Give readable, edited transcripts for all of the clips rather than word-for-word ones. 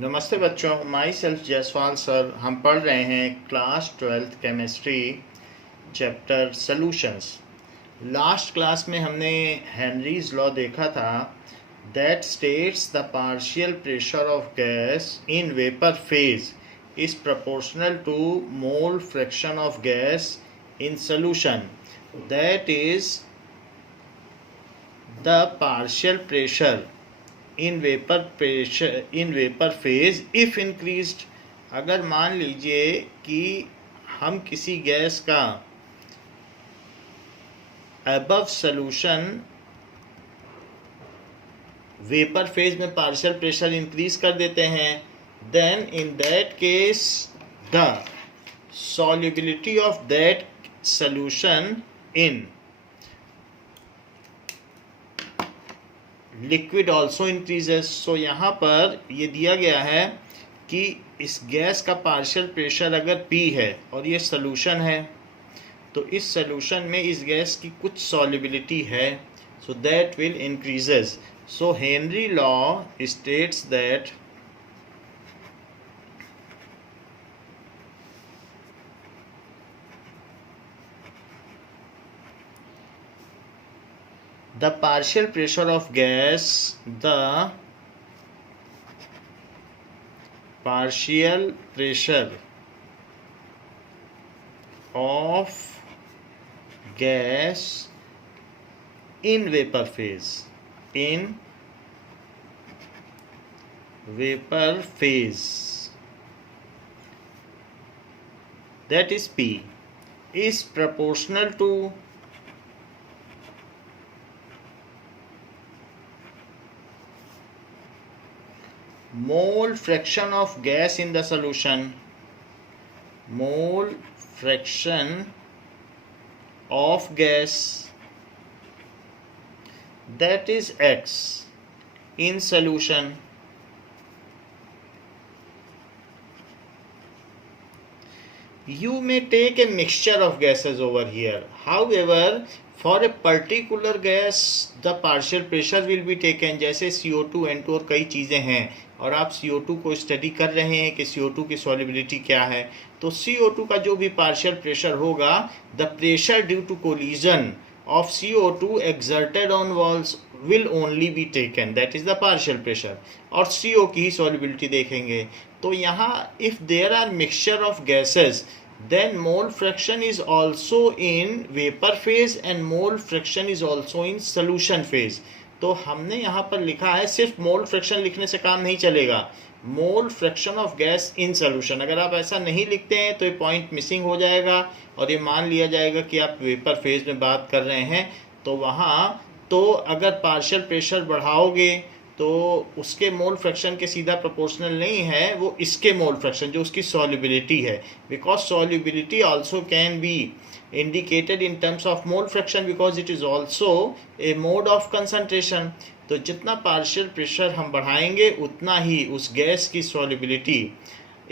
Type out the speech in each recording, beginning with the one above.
नमस्ते बच्चों, my self Jaiswal sir. हम पढ़ रहे हैं class 12th chemistry chapter solutions. Last class में हमने हेनरीज लॉ देखा था that states the partial pressure of gas in vapour phase is proportional to mole fraction of gas in solution. That is the partial pressure in vapour phase if increased. अगर मान लीजिए कि हम किसी गैस का अबव सॉल्यूशन वेपर फेज में partial pressure increase कर देते हैं, then in that case the solubility of that solution in liquid also increases. So यहाँ पर ये दिया गया है कि इस गैस का पार्शियल प्रेशर अगर P है और ये सॉल्यूशन है, तो इस सॉल्यूशन में इस गैस की कुछ सॉल्युबिलिटी है, so that will increases. So Henry law states that the partial pressure of gas in vapor phase that is P is proportional to mole fraction of gas in the solution. Mole fraction of gas, that is X, in solution. You may take a mixture of gases over here. However, for a particular gas the partial pressure will be taken. जैसे CO2, N2 और कई चीज़ें हैं और आप CO2 को study कर रहे हैं कि CO2 की सॉल्युबिलिटी क्या है, तो CO2 का जो भी पार्शियल प्रेशर होगा, the pressure due to collision of CO2 exerted on walls will only be taken, that is the partial pressure, और CO की ही solubility देखेंगे। तो यहाँ if there are mixture of gases then mole fraction is also in vapor phase and mole fraction is also in solution phase। तो हमने यहाँ पर लिखा है, सिर्फ मोल फ्रैक्शन लिखने से काम नहीं चलेगा, मोल fraction of gas in solution. अगर आप ऐसा नहीं लिखते हैं तो ये पॉइंट मिसिंग हो जाएगा और ये मान लिया जाएगा कि आप वेपर फेज में बात कर रहे हैं। तो वहाँ तो अगर पार्शियल प्रेशर बढ़ाओगे तो उसके मोल फ्रैक्शन के सीधा प्रोपोर्शनल नहीं है, वो इसके मोल फ्रैक्शन जो उसकी सॉल्युबिलिटी है, because solubility also can be indicated in terms of mole fraction because it is also a mode of concentration। तो जितना पार्शियल प्रेशर हम बढ़ाएंगे उतना ही उस गैस की सॉल्युबिलिटी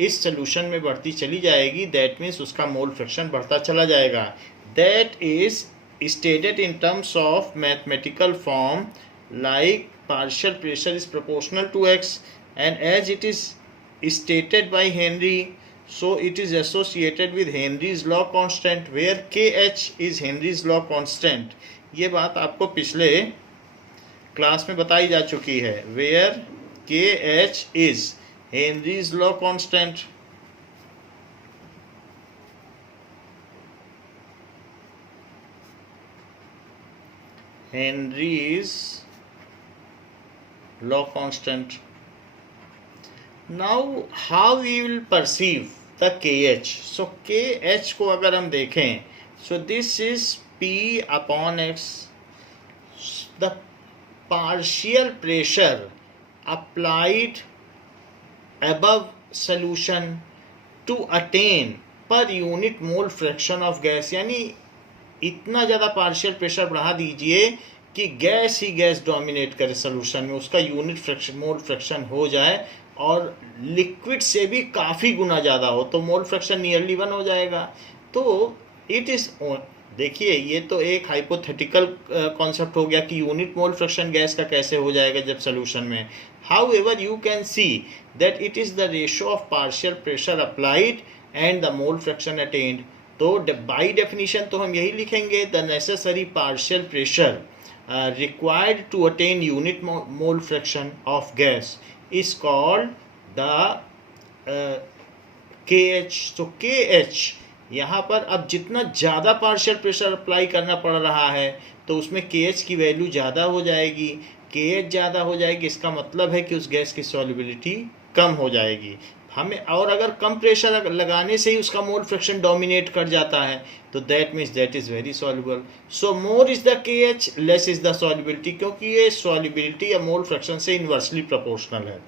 इस सोल्यूशन में बढ़ती चली जाएगी, दैट मीन्स उसका मोल फ्रैक्शन बढ़ता चला जाएगा। That is stated in terms of mathematical form like partial pressure is proportional to X, and as it is stated by Henry, so it is associated with Henry's law constant where Kh is Henry's law constant। ये बात आपको पिछले class में बताई जा चुकी है, where Kh is Henry's law constant। Henry's law constant। Now how we will perceive the Kh? So Kh को अगर हम देखें, so this is P upon X, the partial pressure applied above solution to attain per unit mole fraction of gas। यानी इतना ज़्यादा partial pressure बढ़ा दीजिए कि गैस ही गैस डोमिनेट करे सोल्यूशन में, उसका यूनिट फ्रैक्शन मोल फ्रैक्शन हो जाए और लिक्विड से भी काफ़ी गुना ज़्यादा हो, तो मोल फ्रैक्शन नियरली 1 हो जाएगा। तो इट इज़ देखिए ये तो एक हाइपोथेटिकल कॉन्सेप्ट हो गया कि यूनिट मोल फ्रैक्शन गैस का कैसे हो जाएगा जब सोल्यूशन में. How ever you can see that it is the ratio of partial pressure applied and the mole fraction attend. तो बाई डेफिनेशन तो हम यही लिखेंगे, the necessary partial pressure required to attain unit mole fraction of gas is called the KH. तो KH यहाँ पर अब जितना ज़्यादा पार्शियल प्रेशर अप्लाई करना पड़ रहा है तो उसमें KH की वैल्यू ज़्यादा हो जाएगी. KH ज़्यादा हो जाएगी इसका मतलब है कि उस गैस की सॉल्युबिलिटी कम हो जाएगी हमें. और अगर कम प्रेशर लगाने से ही उसका मोल फ्रैक्शन डोमिनेट कर जाता है तो that means that is very soluble. So more is the KH, less is the solubility, क्योंकि ये सॉल्युबिलिटी या मोल फ्रैक्शन से इन्वर्सली प्रोपोर्शनल है.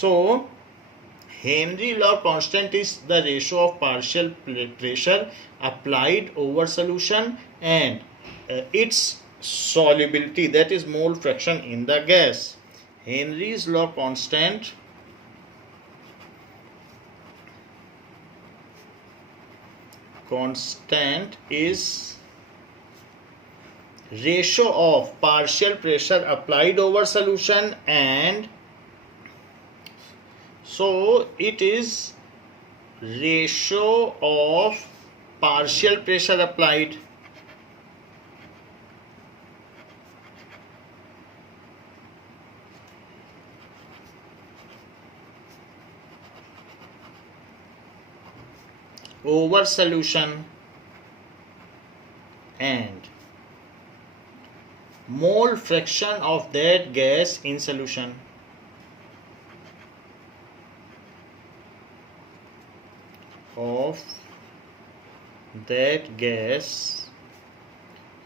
सो Henry law constant is the ratio of partial pressure applied over solution and its solubility, that is mole fraction in the gas. Henry's law constant is ratio of partial pressure applied over solution, and so it is ratio of partial pressure applied over solution and mole fraction of that gas in solution. Of that gas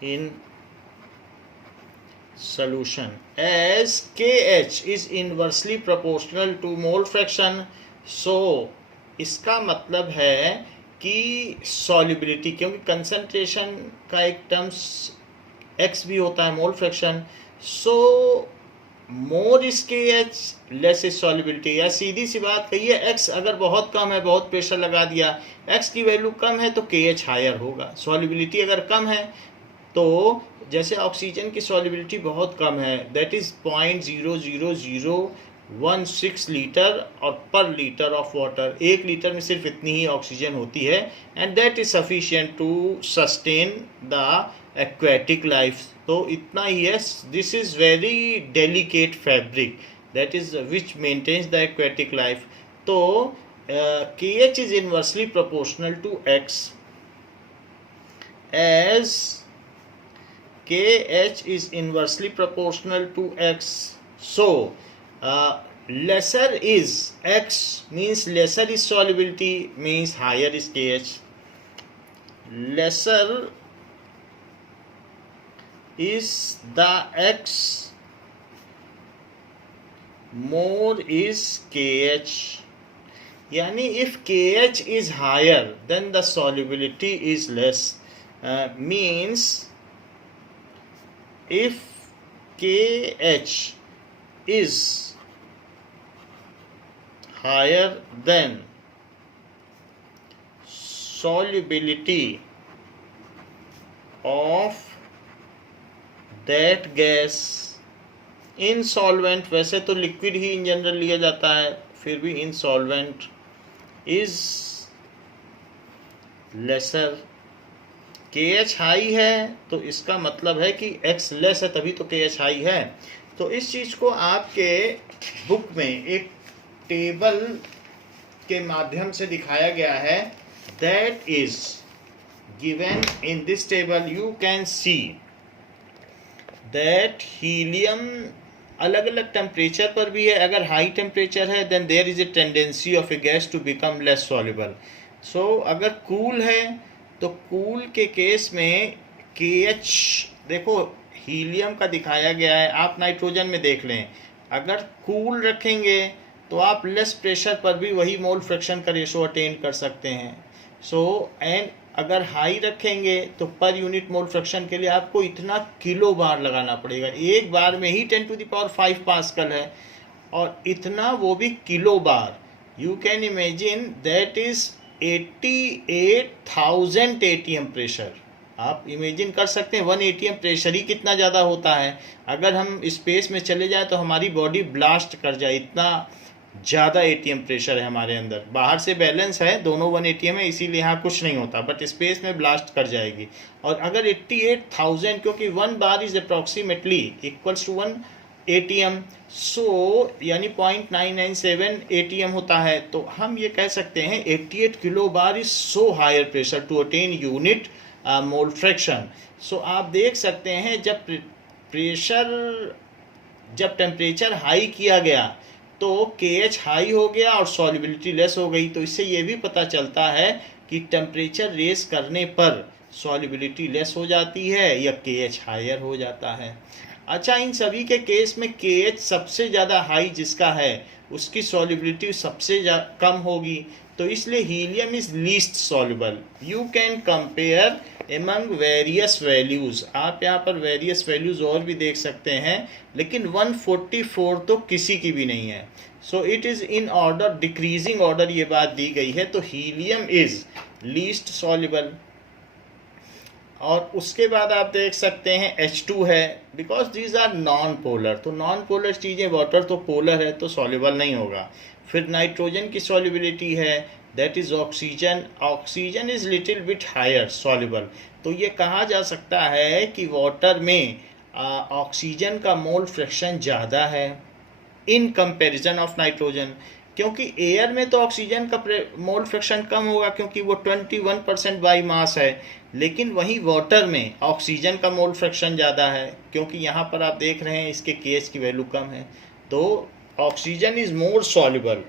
in solution, as KH is inversely proportional to mole fraction. So इसका मतलब है कि solubility, क्योंकि concentration का एक terms x भी होता है मोल fraction, so more is KH, less is solubility. या सीधी सी बात कहिए, x अगर बहुत कम है, बहुत प्रेशर लगा दिया, x की वैल्यू कम है तो KH हायर होगा. सॉल्युबिलिटी अगर कम है तो जैसे ऑक्सीजन की सॉल्युबिलिटी बहुत कम है, दैट इज 0.00016 लीटर और पर लीटर ऑफ वाटर, 1 लीटर में सिर्फ इतनी ही ऑक्सीजन होती है, and that is sufficient to sustain the aquatic life. तो इतना ही है. This is very delicate fabric that is which maintains the aquatic life. तो KH is inversely proportional to x, as KH is inversely proportional to x. So lesser is x means lesser is solubility, means higher is KH. Lesser is the x, more is KH. Yani if KH is higher then the solubility is less. Means if KH is higher than solubility of that gas in solvent, वैसे तो liquid he in general लिया जाता है, फिर भी इन solvent is lesser. KH high है तो इसका मतलब है कि X लेस है, तभी तो KH हाई है. तो इस चीज़ को आपके बुक में एक टेबल के माध्यम से दिखाया गया है. That is given in this table. You can see that helium अलग अलग टेम्परेचर पर भी है. अगर हाई टेम्परेचर है then there is a tendency of a gas to become less soluble. So अगर कूल है तो कूल के केस में KH देखो हीलियम का दिखाया गया है, आप नाइट्रोजन में देख लें. अगर कूल रखेंगे तो आप लेस प्रेशर पर भी वही मोल फ्रैक्शन का रेशो अटेन कर सकते हैं. सो एंड अगर हाई रखेंगे तो पर यूनिट मोल फ्रैक्शन के लिए आपको इतना किलो बार लगाना पड़ेगा. एक बार में ही 10⁵ पास्कल है और इतना वो भी kilo bar. You can imagine that is 88,000 ATM pressure. आप इमेजिन कर सकते हैं 1 atm प्रेशर ही कितना ज़्यादा होता है। अगर हम स्पेस में चले जाएं तो हमारी बॉडी ब्लास्ट कर जाए, इतना ज़्यादा एटीएम प्रेशर है हमारे अंदर। बाहर से बैलेंस है, दोनों 1 atm है, इसीलिए यहाँ कुछ नहीं होता, बट स्पेस में ब्लास्ट कर जाएगी। और अगर 88,000, क्योंकि 1 bar is approximately equals to 1 atm, so यानी 0.997 atm होता है, तो हम ये कह सकते हैं 88 kilo bar is so higher pressure to attain unit mole fraction. So आप देख सकते हैं जब टेम्परेचर हाई किया गया तो KH हाई हो गया और सॉल्युबिलिटी लेस हो गई। तो इससे ये भी पता चलता है कि टेम्परेचर रेस करने पर सॉल्युबिलिटी लेस हो जाती है या KH हायर हो जाता है। अच्छा, इन सभी के केस में KH सबसे ज़्यादा हाई जिसका है उसकी सॉल्युबिलिटी सबसे कम होगी, तो इसलिए helium is least soluble. You can compare among various values. आप यहाँ पर वेरियस वैल्यूज़ और भी देख सकते हैं, लेकिन 144 तो किसी की भी नहीं है। So it is in order, decreasing order ये बात दी गई है। तो हीलियम इज लीस्ट सॉल्युबल। और उसके बाद आप देख सकते हैं H2 है, because these are non polar. तो नॉन पोलर चीज़ें, वाटर तो पोलर है तो सॉल्युबल नहीं होगा। फिर नाइट्रोजन की सॉल्युबिलिटी है, that is oxygen. Oxygen is little bit higher soluble. तो ये कहा जा सकता है कि वाटर में ऑक्सीजन का मोल फ्रैक्शन ज़्यादा है इन कंपैरिजन ऑफ नाइट्रोजन, क्योंकि एयर में तो ऑक्सीजन का मोल फ्रैक्शन कम होगा क्योंकि वो 21% बाई मास है, लेकिन वहीं वाटर में ऑक्सीजन का मोल फ्रैक्शन ज़्यादा है, क्योंकि यहाँ पर आप देख रहे हैं इसके KH की वैल्यू कम है। तो oxygen is more soluble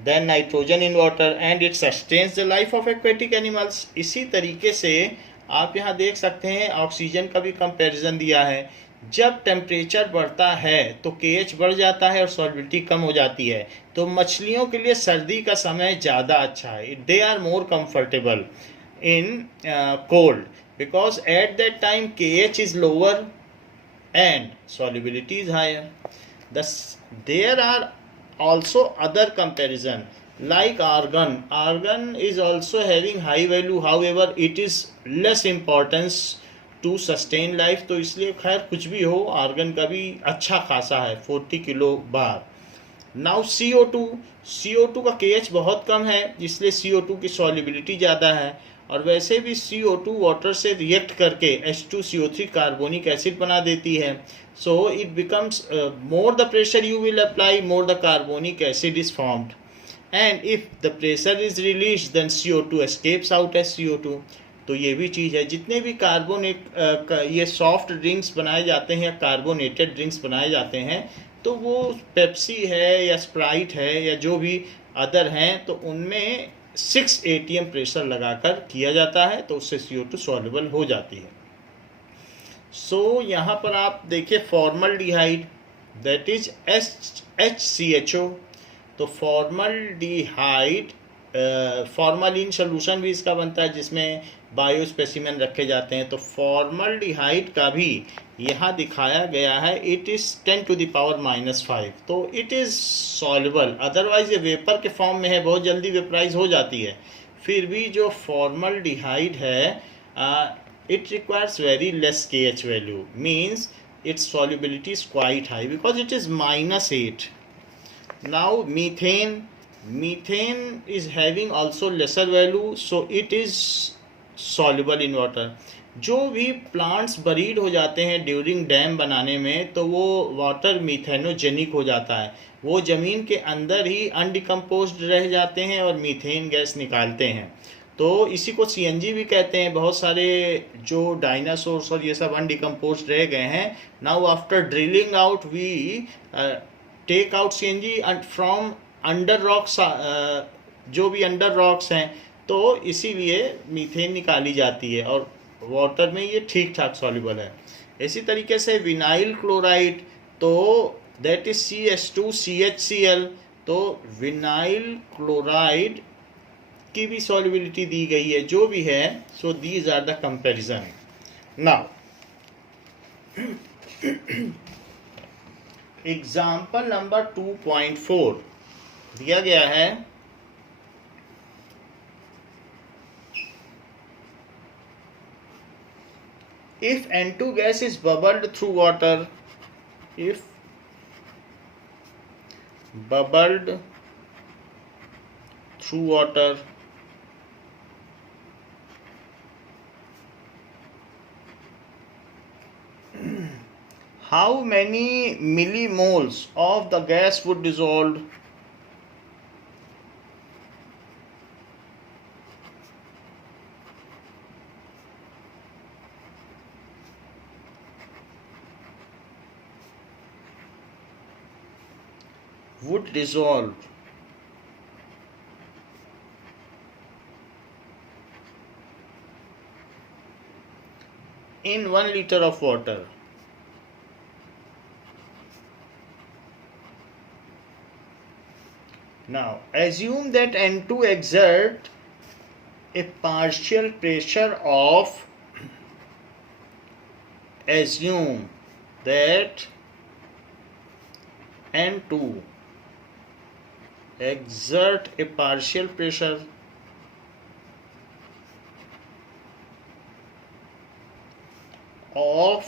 than nitrogen in water and it sustains the life of aquatic animals. इसी तरीके से आप यहाँ देख सकते हैं ऑक्सीजन का भी कंपैरिजन दिया है। जब टेम्परेचर बढ़ता है तो KH बढ़ जाता है और सॉल्युबिलिटी कम हो जाती है। तो मछलियों के लिए सर्दी का समय ज़्यादा अच्छा है, they are more comfortable in cold because at that time KH is lower and solubility is higher. Thus, there are also other comparison like argon. Argon is also having high value, however it is less importance to sustain life. तो इसलिए खैर कुछ भी हो, argon का भी अच्छा खासा है 40 किलो बार। नाउ CO2 का KH बहुत कम है, इसलिए CO2 की सॉल्युबिलिटी ज़्यादा है। और वैसे भी CO2 वाटर से रिएक्ट करके H2CO3 कार्बोनिक एसिड बना देती है। So it becomes more the pressure you will apply, more the carbonic acid is formed, and if the pressure is release then CO2 escapes out as CO2। तो ये भी चीज़ है, जितने भी कार्बोनेट ये सॉफ्ट ड्रिंक्स बनाए जाते हैं या कार्बोनेटेड ड्रिंक्स बनाए जाते हैं, तो वो पेप्सी है या स्प्राइट है या जो भी अदर हैं, तो उनमें 6 atm प्रेशर लगाकर किया जाता है, तो उससे CO2 सॉल्युबल हो जाती है। सो यहाँ पर आप देखिए फॉर्मल्डिहाइड, दैट इज HCHO। तो फॉर्मल्डिहाइड, फॉर्मलिन सोल्यूशन भी इसका बनता है जिसमें बायो स्पेसिमेन रखे जाते हैं। तो फॉर्मल्डिहाइड का भी यहाँ दिखाया गया है, it is 10 to the power -5। तो इट इज़ सॉल्युबल, अदरवाइज ये वेपर के फॉर्म में है, बहुत जल्दी वेपराइज हो जाती है। फिर भी जो फॉर्मल्डिहाइड है it requires very less KH value, means its solubility is quite high because it is -8. Now methane is having also lesser value, so it is soluble in water। जो भी प्लांट्स बरीड हो जाते हैं during dam बनाने में, तो वो water मीथेनोजेनिक हो जाता है, वो ज़मीन के अंदर ही अनडिकम्पोज्ड रह जाते हैं और मीथेन गैस निकालते हैं। तो इसी को CNG भी कहते हैं। बहुत सारे जो डायनासोर्स और ये सब अनडिकम्पोज्ड रह गए हैं, now after drilling out we take out CNG from under rocks, जो भी अंडर रॉक्स हैं, तो इसीलिए मीथेन निकाली जाती है और वाटर में ये ठीक ठाक सॉल्युबल है। इसी तरीके से विनाइल क्लोराइड, तो दैट इज CH2CHCl। तो विनाइल क्लोराइड की भी सॉल्युबिलिटी दी गई है, जो भी है। So these are the comparison. Now example number 2.4 दिया गया है। if N2 gas is bubbled through water, if bubbled through water, how many millimoles of the gas would dissolve? Would dissolve in 1 liter of water? Now assume that N2 exert a partial pressure of, assume that N2 exert a partial pressure of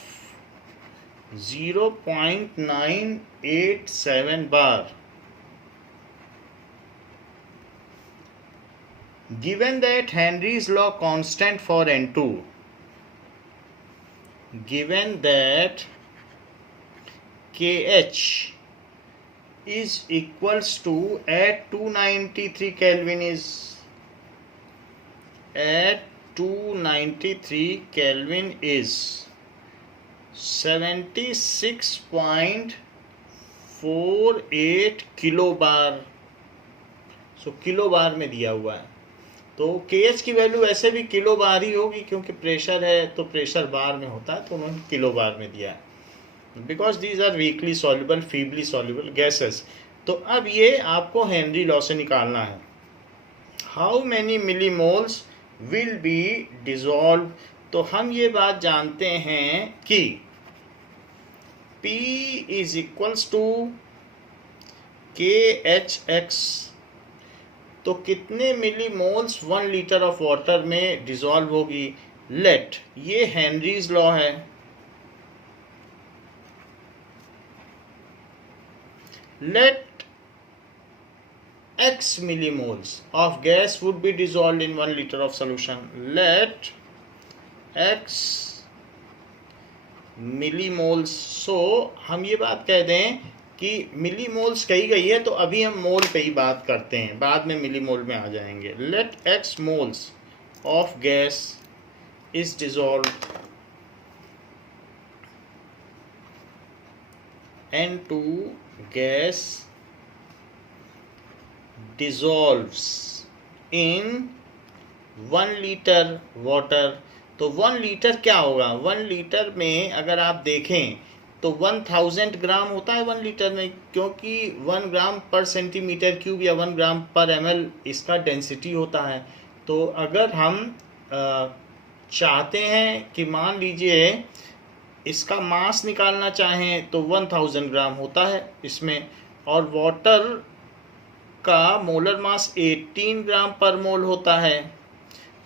0.987 bar. Given that Henry's law constant for N2, given that KH is equals to at 293 Kelvin is 76.48 kilo bar. So kilo bar में दिया हुआ है, तो KH की value ऐसे भी kilo बार ही होगी क्योंकि प्रेशर है तो प्रेशर बार में होता है, तो उन्होंने किलो बार में दिया है because these are weakly soluble feebly soluble gases. तो अब ये आपको हेनरी लॉ से निकालना है. How many millimoles will be dissolve. तो हम ये बात जानते हैं कि P is equals to KHX. तो कितने मिलीमोल्स 1 लीटर ऑफ वाटर में डिसॉल्व होगी. लेट, ये हेनरीज लॉ है. Let X millimoles of gas would be dissolved in 1 liter of solution. Let X millimoles. So हम ये बात कह दें कि मिलीमोल्स कही गई है, तो अभी हम मोल पे ही बात करते हैं, बाद में मिलीमोल में आ जाएंगे. Let X moles of gas is dissolved N2 gas dissolves in 1 liter water. तो 1 लीटर क्या होगा. 1 लीटर में अगर आप देखें तो 1000 ग्राम होता है 1 लीटर में, क्योंकि 1 ग्राम पर सेंटीमीटर क्यूब या 1 ग्राम पर ml इसका डेंसिटी होता है. तो अगर हम चाहते हैं कि मान लीजिए इसका मास निकालना चाहें तो 1000 ग्राम होता है इसमें, और वाटर का मोलर मास 18 ग्राम पर मोल होता है.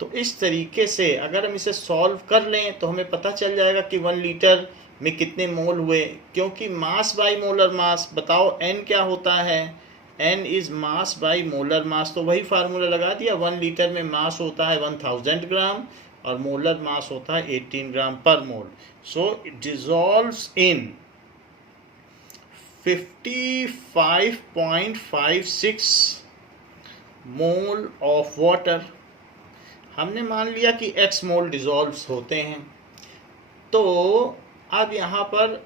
तो इस तरीके से अगर हम इसे सॉल्व कर लें तो हमें पता चल जाएगा कि 1 लीटर में कितने मोल हुए, क्योंकि मास बाई मोलर मास. बताओ n क्या होता है. n is mass by molar mass. तो वही फार्मूला लगा दिया. 1 लीटर में मास होता है 1000 ग्राम और मोलर मास होता है 18 gram per mole. So it dissolves in 55.56 mole of water. हमने मान लिया कि x मोल डिसॉल्व्स होते हैं. तो अब यहाँ पर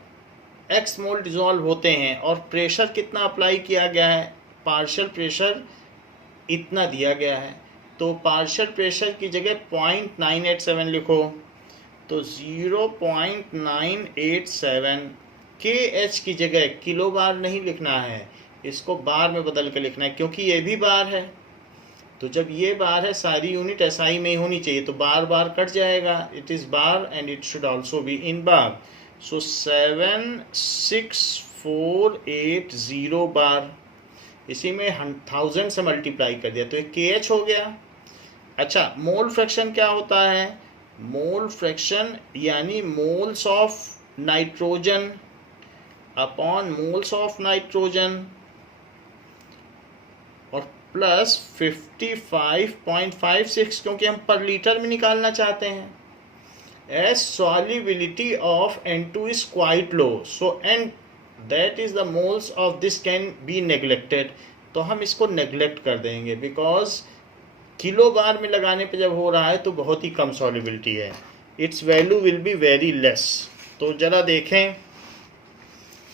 x मोल डिसॉल्व होते हैं और प्रेशर कितना अप्लाई किया गया है. पार्शियल प्रेशर इतना दिया गया है, तो पार्शियल प्रेशर की जगह 0.987 लिखो. तो 0.987 KH की जगह किलो बार नहीं लिखना है, इसको बार में बदल के लिखना है, क्योंकि ये भी बार है. तो जब ये बार है सारी यूनिट SI में ही होनी चाहिए, तो बार बार कट जाएगा. It is bar and it should also be in bar. So 76480 bar. इसी में 1000 से मल्टीप्लाई कर दिया तो ये KH हो गया. अच्छा, मोल फ्रैक्शन क्या होता है. मोल फ्रैक्शन यानी moles of nitrogen upon moles of nitrogen और प्लस 55.56 क्योंकि हम पर लीटर में निकालना चाहते हैं. As solubility of N2 is quite low, so and that is the moles of this can be neglected. तो हम इसको नेग्लेक्ट कर देंगे बिकॉज किलो बार में लगाने पे जब हो रहा है तो बहुत ही कम सॉल्युबिलिटी है. It's value will be very less. तो जरा देखें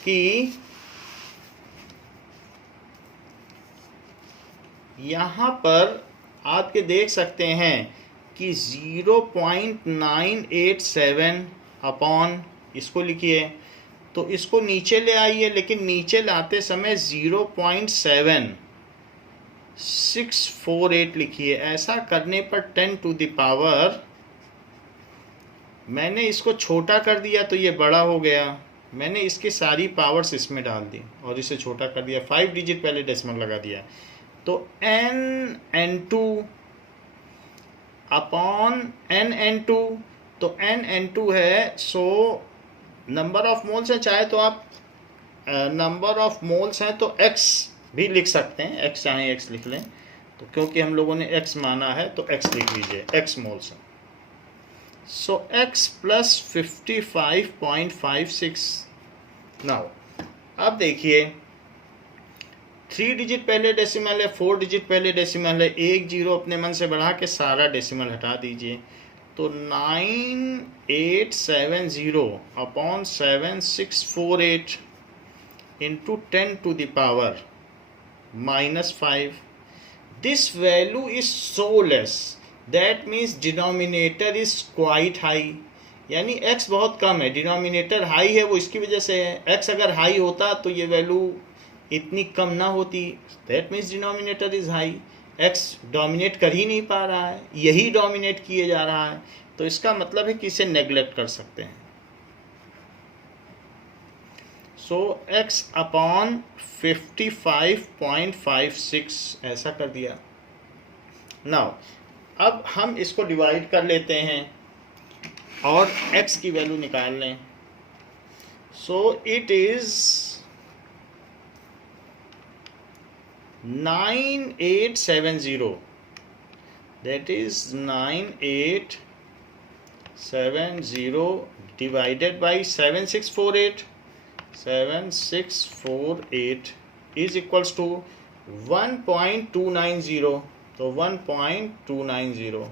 कि यहाँ पर आपके देख सकते हैं कि 0.987 अपॉन इसको लिखिए. तो इसको नीचे ले आइए, लेकिन नीचे लाते समय 0.7648 लिखिए. ऐसा करने पर 10 टू द पावर, मैंने इसको छोटा कर दिया तो ये बड़ा हो गया. मैंने इसकी सारी पावर्स इसमें डाल दी और इसे छोटा कर दिया. 5 डिजिट पहले डेसिमल लगा दिया. तो N2 अपॉन NN2. तो NN2 है. सो नंबर ऑफ मोल्स है, चाहे तो आप नंबर ऑफ मोल्स हैं तो x भी लिख सकते हैं. x चाहे x लिख लें, तो क्योंकि हम लोगों ने x माना है तो x लिख लीजिए. x मोल्स हैं. सो x प्लस 55.56. नाउ अब देखिए 3 डिजिट पहले डेसिमल है, 4 डिजिट पहले डेसिमल है. एक जीरो अपने मन से बढ़ा के सारा डेसिमल हटा दीजिए. तो 9870 upon 7648 into 10 to the power -5. This value is so less, that means denominator is quite high. यानी x बहुत कम है, डिनोमिनेटर हाई है, वो इसकी वजह से है. x अगर हाई होता तो ये वैल्यू इतनी कम ना होती. That means denominator is high. x dominate कर ही नहीं पा रहा है, यही डोमिनेट किए जा रहा है. तो इसका मतलब है कि इसे नेग्लेक्ट कर सकते हैं. सो x अपॉन 55.56 ऐसा कर दिया. नाउ अब हम इसको डिवाइड कर लेते हैं और x की वैल्यू निकाल लें. सो it is 9870. that is 9870 divided by 7648. 7648 is equals to 1.290. तो 1.290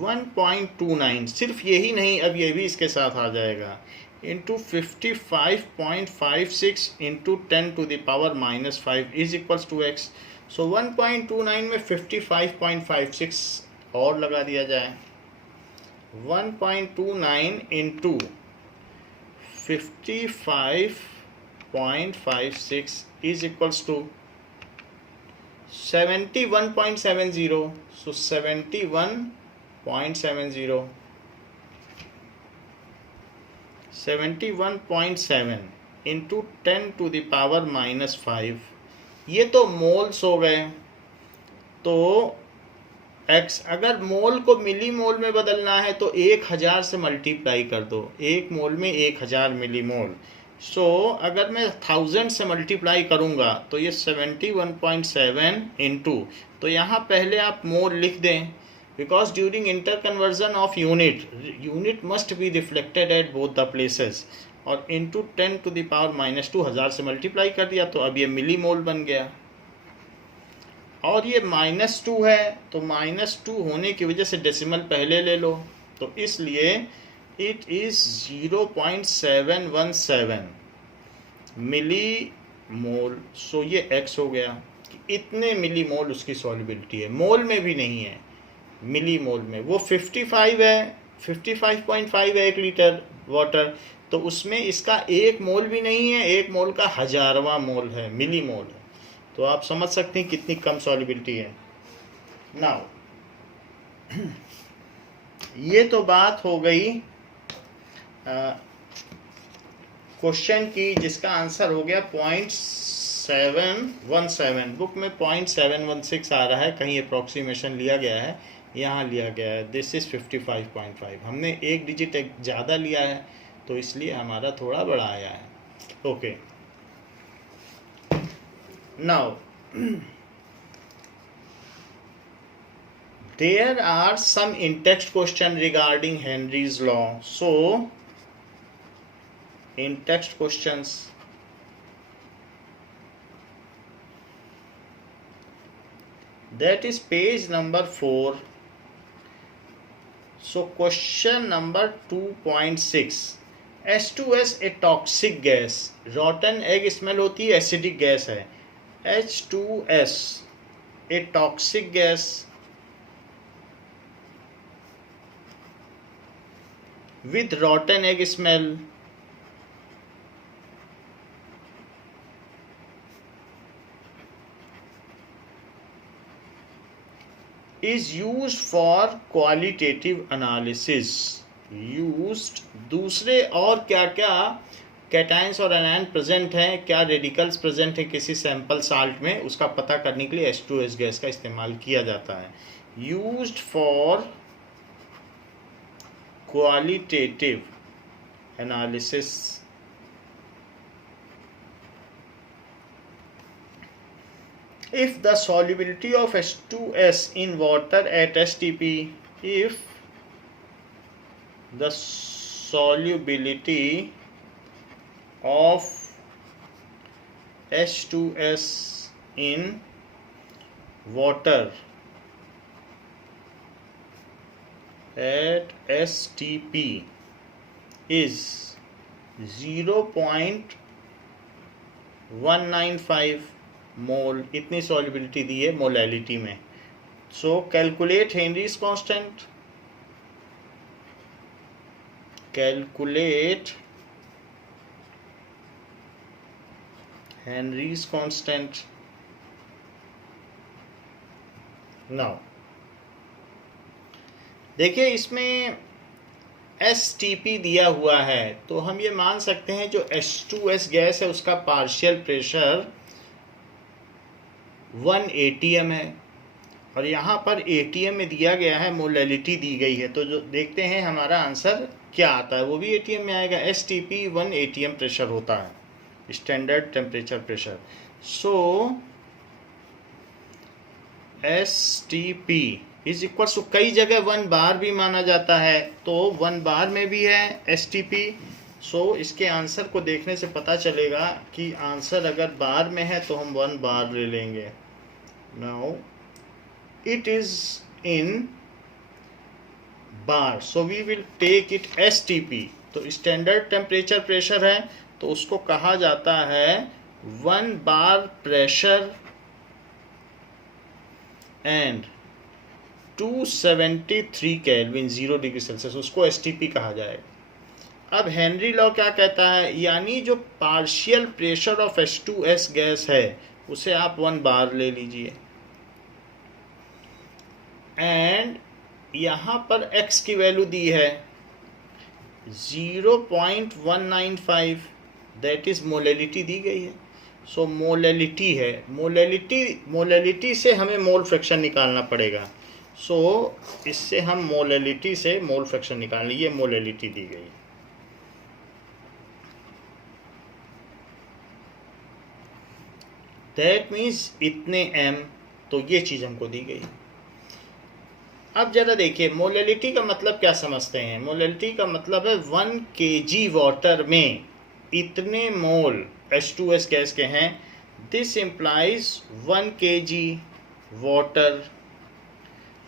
1.29. सिर्फ यही नहीं, अब ये भी इसके साथ आ जाएगा. Into 55.56 into 10 to the power -5 is equals to x. So 1.29 में 55.56 और लगा दिया जाए. 1.29 into 55.56 is equals to 71.70. So 71.70 71.7 into 10 to the power -5. ये तो मोल्स हो गए. तो x अगर मोल को मिली मोल में बदलना है तो 1000 से मल्टीप्लाई कर दो. एक मोल में 1000 मिली मोल. सो अगर मैं 1000 से मल्टीप्लाई करूँगा तो ये 71.7 इंटू, तो यहाँ पहले आप मोल लिख दें because during interconversion of unit must be reflected at both the places. और into 10 to the power -2 1000 से मल्टीप्लाई कर दिया तो अब ये मिली मोल बन गया. और ये -2 है तो -2 होने की वजह से डेसिमल पहले ले लो, तो इसलिए इट इज़ 0.717 मिली मोल. सो ये x हो गया कि इतने मिली मोल उसकी सॉल्युबिलिटी है. मोल में भी नहीं है, मिली मोल में. वो 55 है, 55.5 है 1 लीटर वाटर, तो उसमें इसका 1 मोल भी नहीं है. 1 मोल का 1000वां मोल है, मिली मोल है. तो आप समझ सकते हैं कितनी कम सॉल्युबिलिटी है. नाउ ये तो बात हो गई क्वेश्चन की, जिसका आंसर हो गया 0.717. बुक में 0.716 आ रहा है, कहीं अप्रोक्सीमेशन लिया गया है, यहाँ लिया गया है, दिस इज 55.5। हमने एक डिजिट ज़्यादा लिया है तो इसलिए हमारा थोड़ा बड़ा आया है। Okay, now there are some in-text question regarding Henry's law. So in-text questions, that is page number 4. So question number 2.6, H2S a toxic gas, rotten egg smell होती है, acidic gas है। H2S a toxic gas with rotten egg smell is used for qualitative analysis. Used, दूसरे और क्या क्या cations और anion present हैं, क्या रेडिकल्स प्रेजेंट है किसी सैंपल साल्ट में, उसका पता करने के लिए H2S गैस का इस्तेमाल किया जाता है। Used for qualitative analysis. If the solubility of H2S in water at STP, if the solubility of H2S in water at STP is 0.195 मोल, इतनी सॉल्युबिलिटी दी है मोलैलिटी में। सो calculate Henrys constant, calculate Henrys constant. Now देखिए इसमें STP दिया हुआ है तो हम ये मान सकते हैं जो H2S गैस है उसका पार्शियल प्रेशर 1 atm है और यहाँ पर atm में दिया गया है, मोलैलिटी दी गई है। तो जो देखते हैं हमारा आंसर क्या आता है, वो भी atm में आएगा। STP 1 atm प्रेशर होता है, standard temperature pressure. So STP is equal to, कई जगह 1 बार भी माना जाता है तो 1 बार में भी है STP। सो इसके आंसर को देखने से पता चलेगा कि आंसर अगर बार में है तो हम 1 बार ले लेंगे। Now it is in bar, so we will take it STP। तो स्टैंडर्ड टेम्परेचर प्रेशर है तो उसको कहा जाता है 1 bar pressure and 273 kelvin 0 degree Celsius, उसको STP कहा जाएगा। अब हेनरी लॉ क्या कहता है, यानी जो partial pressure of H2S gas है उसे आप 1 बार ले लीजिए एंड यहाँ पर x की वैल्यू दी है 0.195, दैट इज मोलैलिटी दी गई है। सो मोलैलिटी है, मोलैलिटी से हमें मोल फ्रैक्शन निकालना पड़ेगा। सो इससे हम मोलैलिटी से मोल फ्रैक्शन निकाल लें, ये मोलैलिटी दी गई। दैट मीन्स इतने m, तो ये चीज़ हमको दी गई। अब जरा देखिए मोलैलिटी का मतलब क्या समझते हैं। मोलैलिटी का मतलब है 1 kg वाटर में इतने मोल H2S गैस के हैं। This implies 1 kg water.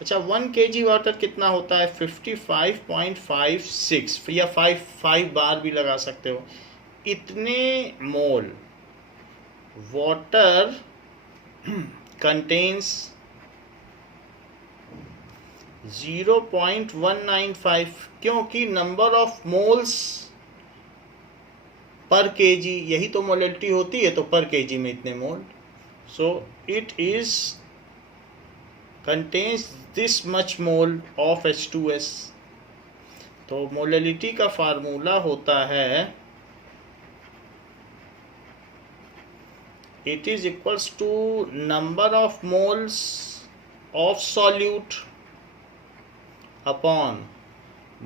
अच्छा 1 kg वाटर कितना होता है, 55.56 या 5 बार भी लगा सकते हो। इतने मोल वाटर कंटेन्स 0.195, क्योंकि number of moles per KG, यही तो मोलैलिटी होती है, तो पर केजी में इतने mole. So it is contains this much mole of H2S। तो मोलैलिटी का फार्मूला होता है it is equals to number of moles of solute upon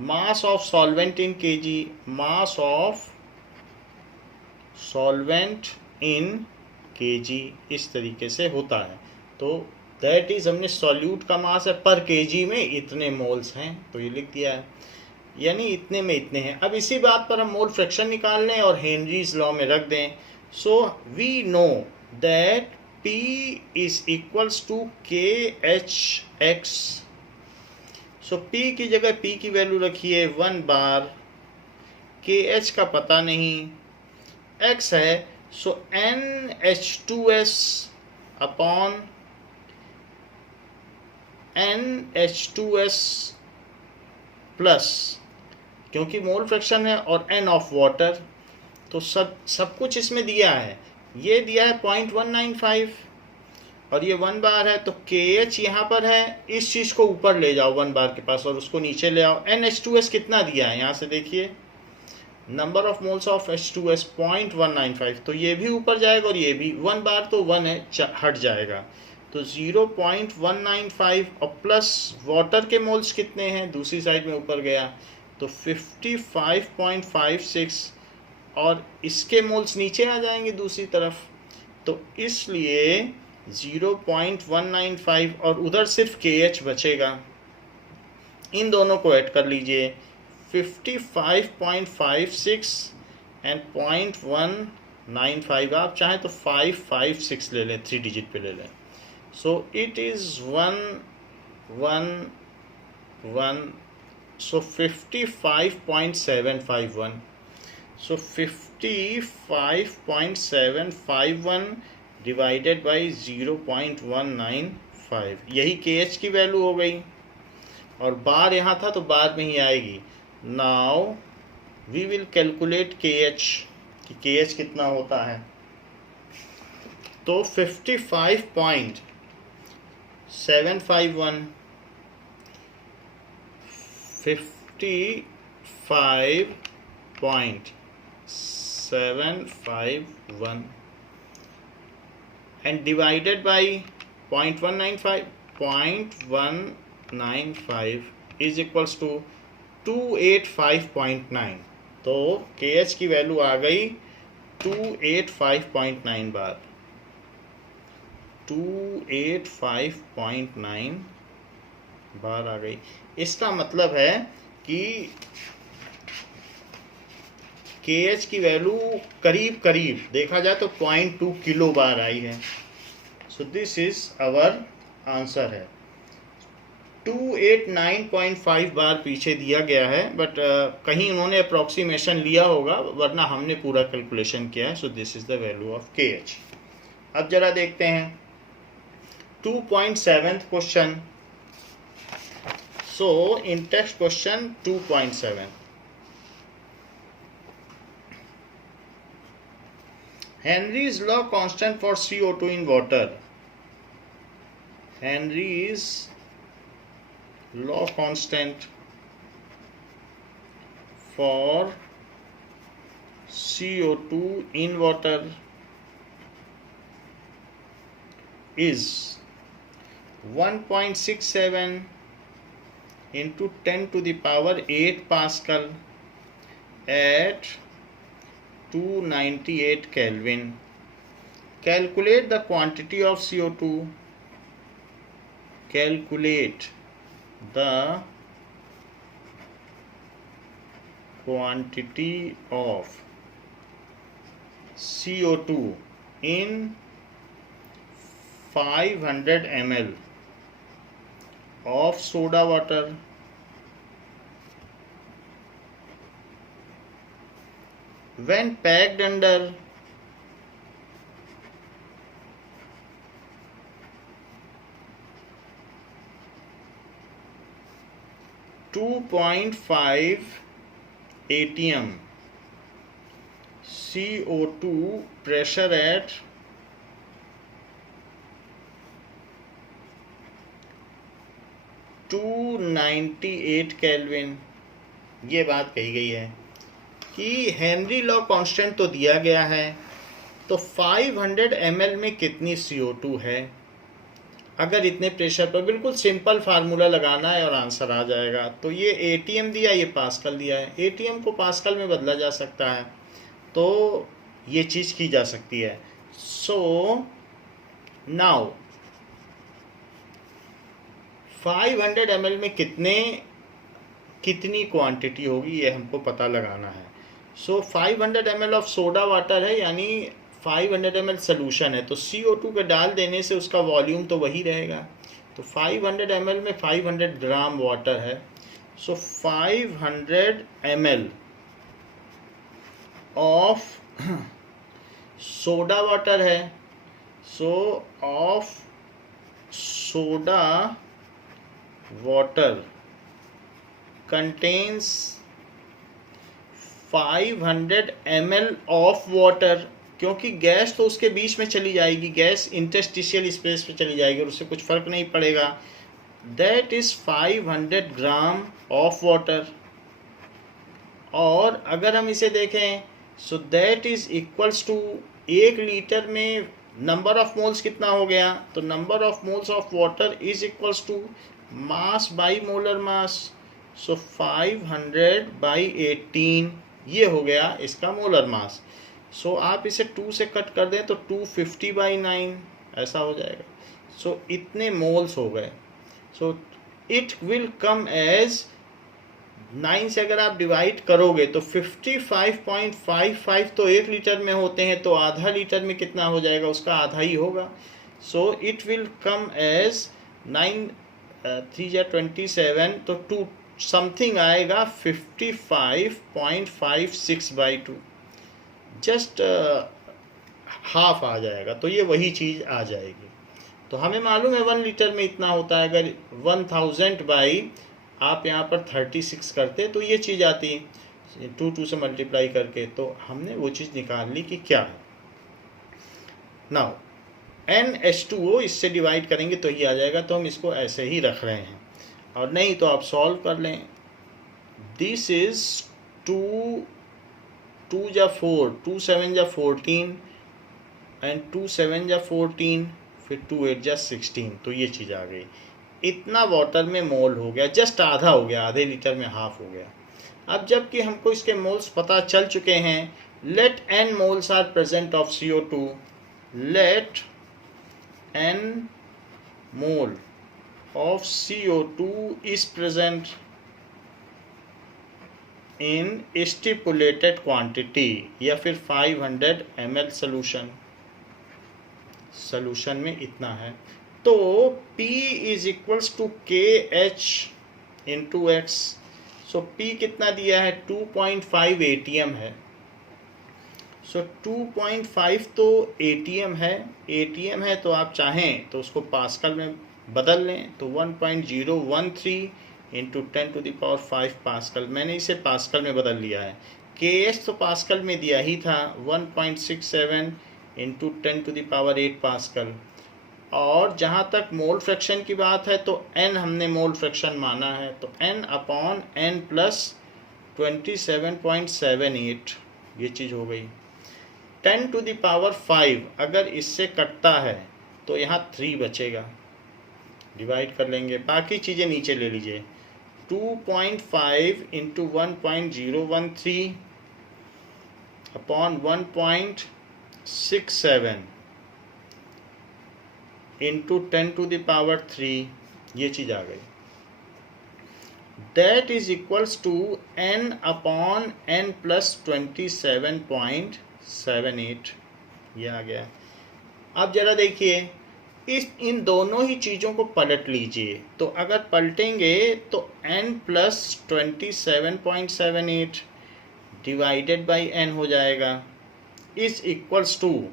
mass of solvent in KG, mass of solvent in KG, इस तरीके से होता है। तो दैट इज, हमने सॉल्यूट का मास है पर केजी में इतने मोल्स हैं, तो ये लिख दिया है, यानी इतने में इतने हैं। अब इसी बात पर हम मोल फ्रैक्शन निकाल लें और हेनरीज लॉ में रख दें। So we know that P is equals to KHX। So P की जगह P की वैल्यू रखिए 1 बार, KH का पता नहीं, X है, सो NH2S अपॉन NH2S प्लस, क्योंकि मोल फ्रैक्शन है और N ऑफ वाटर, तो सब कुछ इसमें दिया है। ये दिया है 0.195 और ये 1 बार है, तो KH यहाँ पर है, इस चीज़ को ऊपर ले जाओ 1 बार के पास और उसको नीचे ले आओ। NH2S कितना दिया है यहाँ से देखिए, number of moles of H2S 0.195, तो ये भी ऊपर जाएगा और ये भी 1 बार तो 1 है, हट जाएगा, तो 0.195 और प्लस वाटर के मोल्स कितने हैं दूसरी साइड में ऊपर गया तो 55.56 और इसके मोल्स नीचे आ जाएंगे दूसरी तरफ, तो इसलिए 0.195 और उधर सिर्फ KH बचेगा। इन दोनों को ऐड कर लीजिए, 55.56 एंड 0.195, आप चाहें तो 556 ले लें, 3 डिजिट पे ले लें। So it is 111, so 55.751, so 55.751 divided by 0.195, यही KH की वैल्यू हो गई और बार यहाँ था तो बाद में ही आएगी। Now we will calculate KH, कि KH कितना होता है, तो 55.751 55.751 and divided by 0.195 is equals to 285.9, तो KH की वैल्यू आ गई 285.9 बार, 285.9 बार आ गई। इसका मतलब है कि KH की वैल्यू करीब करीब देखा जाए तो 0.2 किलो बार आई है। So this is our answer है। 289.5 बार पीछे दिया गया है, बट कहीं उन्होंने अप्रॉक्सीमेशन लिया होगा, वरना हमने पूरा कैलकुलेशन किया है। So this is the value of KH। अब जरा देखते हैं 2.7 question. So in text question 2.7, Henry's law constant for CO2 in water. Henry's law constant for CO2 in water is 1.67 into 10 to the power 8 Pascal at 298 Kelvin. Calculate the quantity of CO2. Calculate the quantity of CO2 in 500 ml of soda water when packed under 2.5 atm CO2 pressure at 298 kelvin. ये बात कही गई है कि Henry law constant तो दिया गया है, तो 500 ml में कितनी CO2 है, अगर इतने प्रेशर पर, बिल्कुल सिंपल फार्मूला लगाना है और आंसर आ जाएगा। तो ये एटीएम दिया, ये पास्कल दिया है, एटीएम को पास्कल में बदला जा सकता है, तो ये चीज़ की जा सकती है। सो नाउ 500 ml में कितनी क्वांटिटी होगी, ये हमको पता लगाना है। सो 500 ml ऑफ सोडा वाटर है, यानी 500 ml सोल्यूशन है, तो CO2 के डाल देने से उसका वॉल्यूम तो वही रहेगा। तो 500 ml में 500 ग्राम वाटर है। सो 500 ml ऑफ सोडा वाटर है। सो of soda water contains 500 ml of water, क्योंकि गैस तो उसके बीच में चली जाएगी, गैस इंटरस्टिशियल स्पेस पे चली जाएगी और उससे कुछ फर्क नहीं पड़ेगा। That is 500 gram of water. और अगर हम इसे देखें, so that is equals to 1 litre में नंबर ऑफ मोल्स कितना हो गया, तो number of moles of water is equals to mass by molar mass. So 500 by 18 ये हो गया इसका मोलर मास। सो आप इसे 2 से कट कर दें तो 250 बाई 9 ऐसा हो जाएगा। सो इतने मोल्स हो गए। So it will come as 9 से अगर आप डिवाइड करोगे तो 55.55 तो 1 लीटर में होते हैं, तो आधा लीटर में कितना हो जाएगा, उसका आधा ही होगा। So it will come as 9 3 या 27, तो 2 समथिंग आएगा 55.56 बाई 2, जस्ट हाफ आ जाएगा। तो ये वही चीज़ आ जाएगी। तो हमें मालूम है 1 लीटर में इतना होता है, अगर 1000 बाई आप यहाँ पर 36 करते तो ये चीज़ आती, 2 से मल्टीप्लाई करके, तो हमने वो चीज़ निकाल ली कि क्या है। नाउ NH2O इससे डिवाइड करेंगे तो ये आ जाएगा, तो हम इसको ऐसे ही रख रहे हैं, और नहीं तो आप सॉल्व कर लें। दिस इज 2 जा 4, 2 7 जा 14 एंड 2 7 जा 14, फिर 2 8 जा 16, तो ये चीज़ आ गई। इतना वाटर में मोल हो गया, जस्ट आधा हो गया, आधे लीटर में हाफ हो गया। अब जबकि हमको इसके मोल्स पता चल चुके हैं, let n moles are present of CO2, let n mole of CO2 is present in stipulated quantity, या फिर 500 ml solution में इतना है, तो P is equals to KH into X। So P कितना दिया है, 2.5 ATM है। सो 2.5 तो ATM है, तो आप चाहें तो उसको पास्कल में बदल लें, तो 1.013 इंटू 10⁵ पास्कल, मैंने इसे पास्कल में बदल लिया है। KH तो पास्कल में दिया ही था, 1.67 इंटू 10⁸ पास्कल। और जहाँ तक मोल फ्रैक्शन की बात है, तो n हमने मोल फ्रैक्शन माना है, तो n अपॉन n प्लस 27.78 ये चीज़ हो गई। 10⁵ अगर इससे कटता है तो यहाँ 3 बचेगा, डिवाइड कर लेंगे, बाकी चीज़ें नीचे ले लीजिए। 2.5 इंटू 1.013 अपॉन 1.67 इंटू 10⁻3 ये चीज़ आ गई। That is equals to n upon n plus 27.78 ये आ गया। अब जरा देखिए, इन दोनों ही चीज़ों को पलट लीजिए, तो अगर पलटेंगे तो n plus 27.78 divided by n हो जाएगा, इज इक्वल्स टू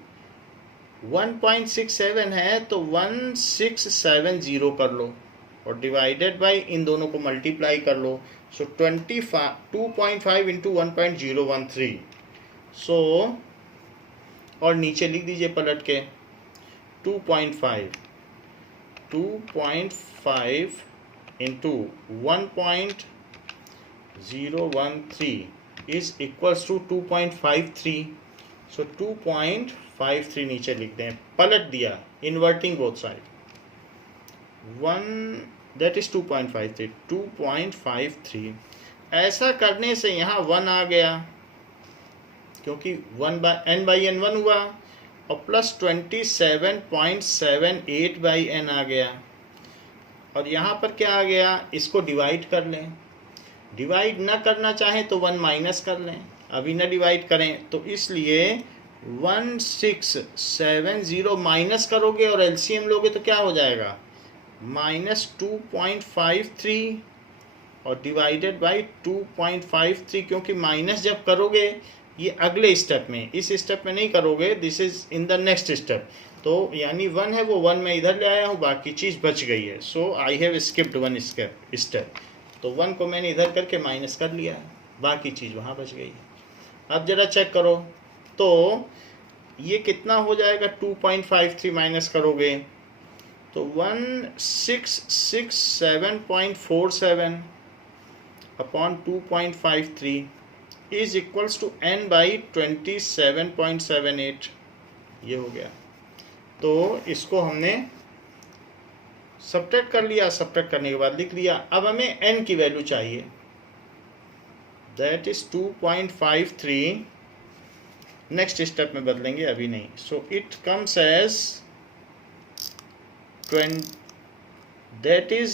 1.67 है तो 1670 कर लो, और डिवाइडेड बाई इन दोनों को मल्टीप्लाई कर लो। सो 2.5 इंटू 1.013, सो और नीचे लिख दीजिए पलट के 2.5 इंटू 1.013 इज इक्वल्स टू 2.53। सो 2.53 नीचे लिख दें, पलट दिया, inverting both side. That is 2.53 ऐसा करने से यहाँ 1 आ गया क्योंकि 1/n 1 हुआ और प्लस 27.78/n आ गया और यहाँ पर क्या आ गया, इसको डिवाइड कर लें। डिवाइड ना करना चाहें तो 1 माइनस कर लें, अभी ना डिवाइड करें तो इसलिए 1670 माइनस करोगे और एलसीएम लोगे तो क्या हो जाएगा -2.53 और डिवाइडेड बाय 2.53 क्योंकि माइनस जब करोगे ये अगले स्टेप में, इस स्टेप में नहीं करोगे, this is in the next step. तो यानी 1 है वो 1 मैं इधर ले आया हूँ, बाकी चीज़ बच गई है। सो आई हैव स्किप्ड 1 स्टेप, तो 1 को मैंने इधर करके माइनस कर लिया, बाकी चीज़ वहाँ बच गई। अब जरा चेक करो तो ये कितना हो जाएगा, 2.53 माइनस करोगे तो 1667.47 upon 2.53 is equals to n/27.78 ये हो गया। तो इसको हमने सब्ट्रैक्ट कर लिया, सब्ट्रैक्ट करने के बाद लिख लिया। अब हमें n की वैल्यू चाहिए, दैट इज 2.53। नेक्स्ट स्टेप में बदलेंगे, अभी नहीं। So it comes as that is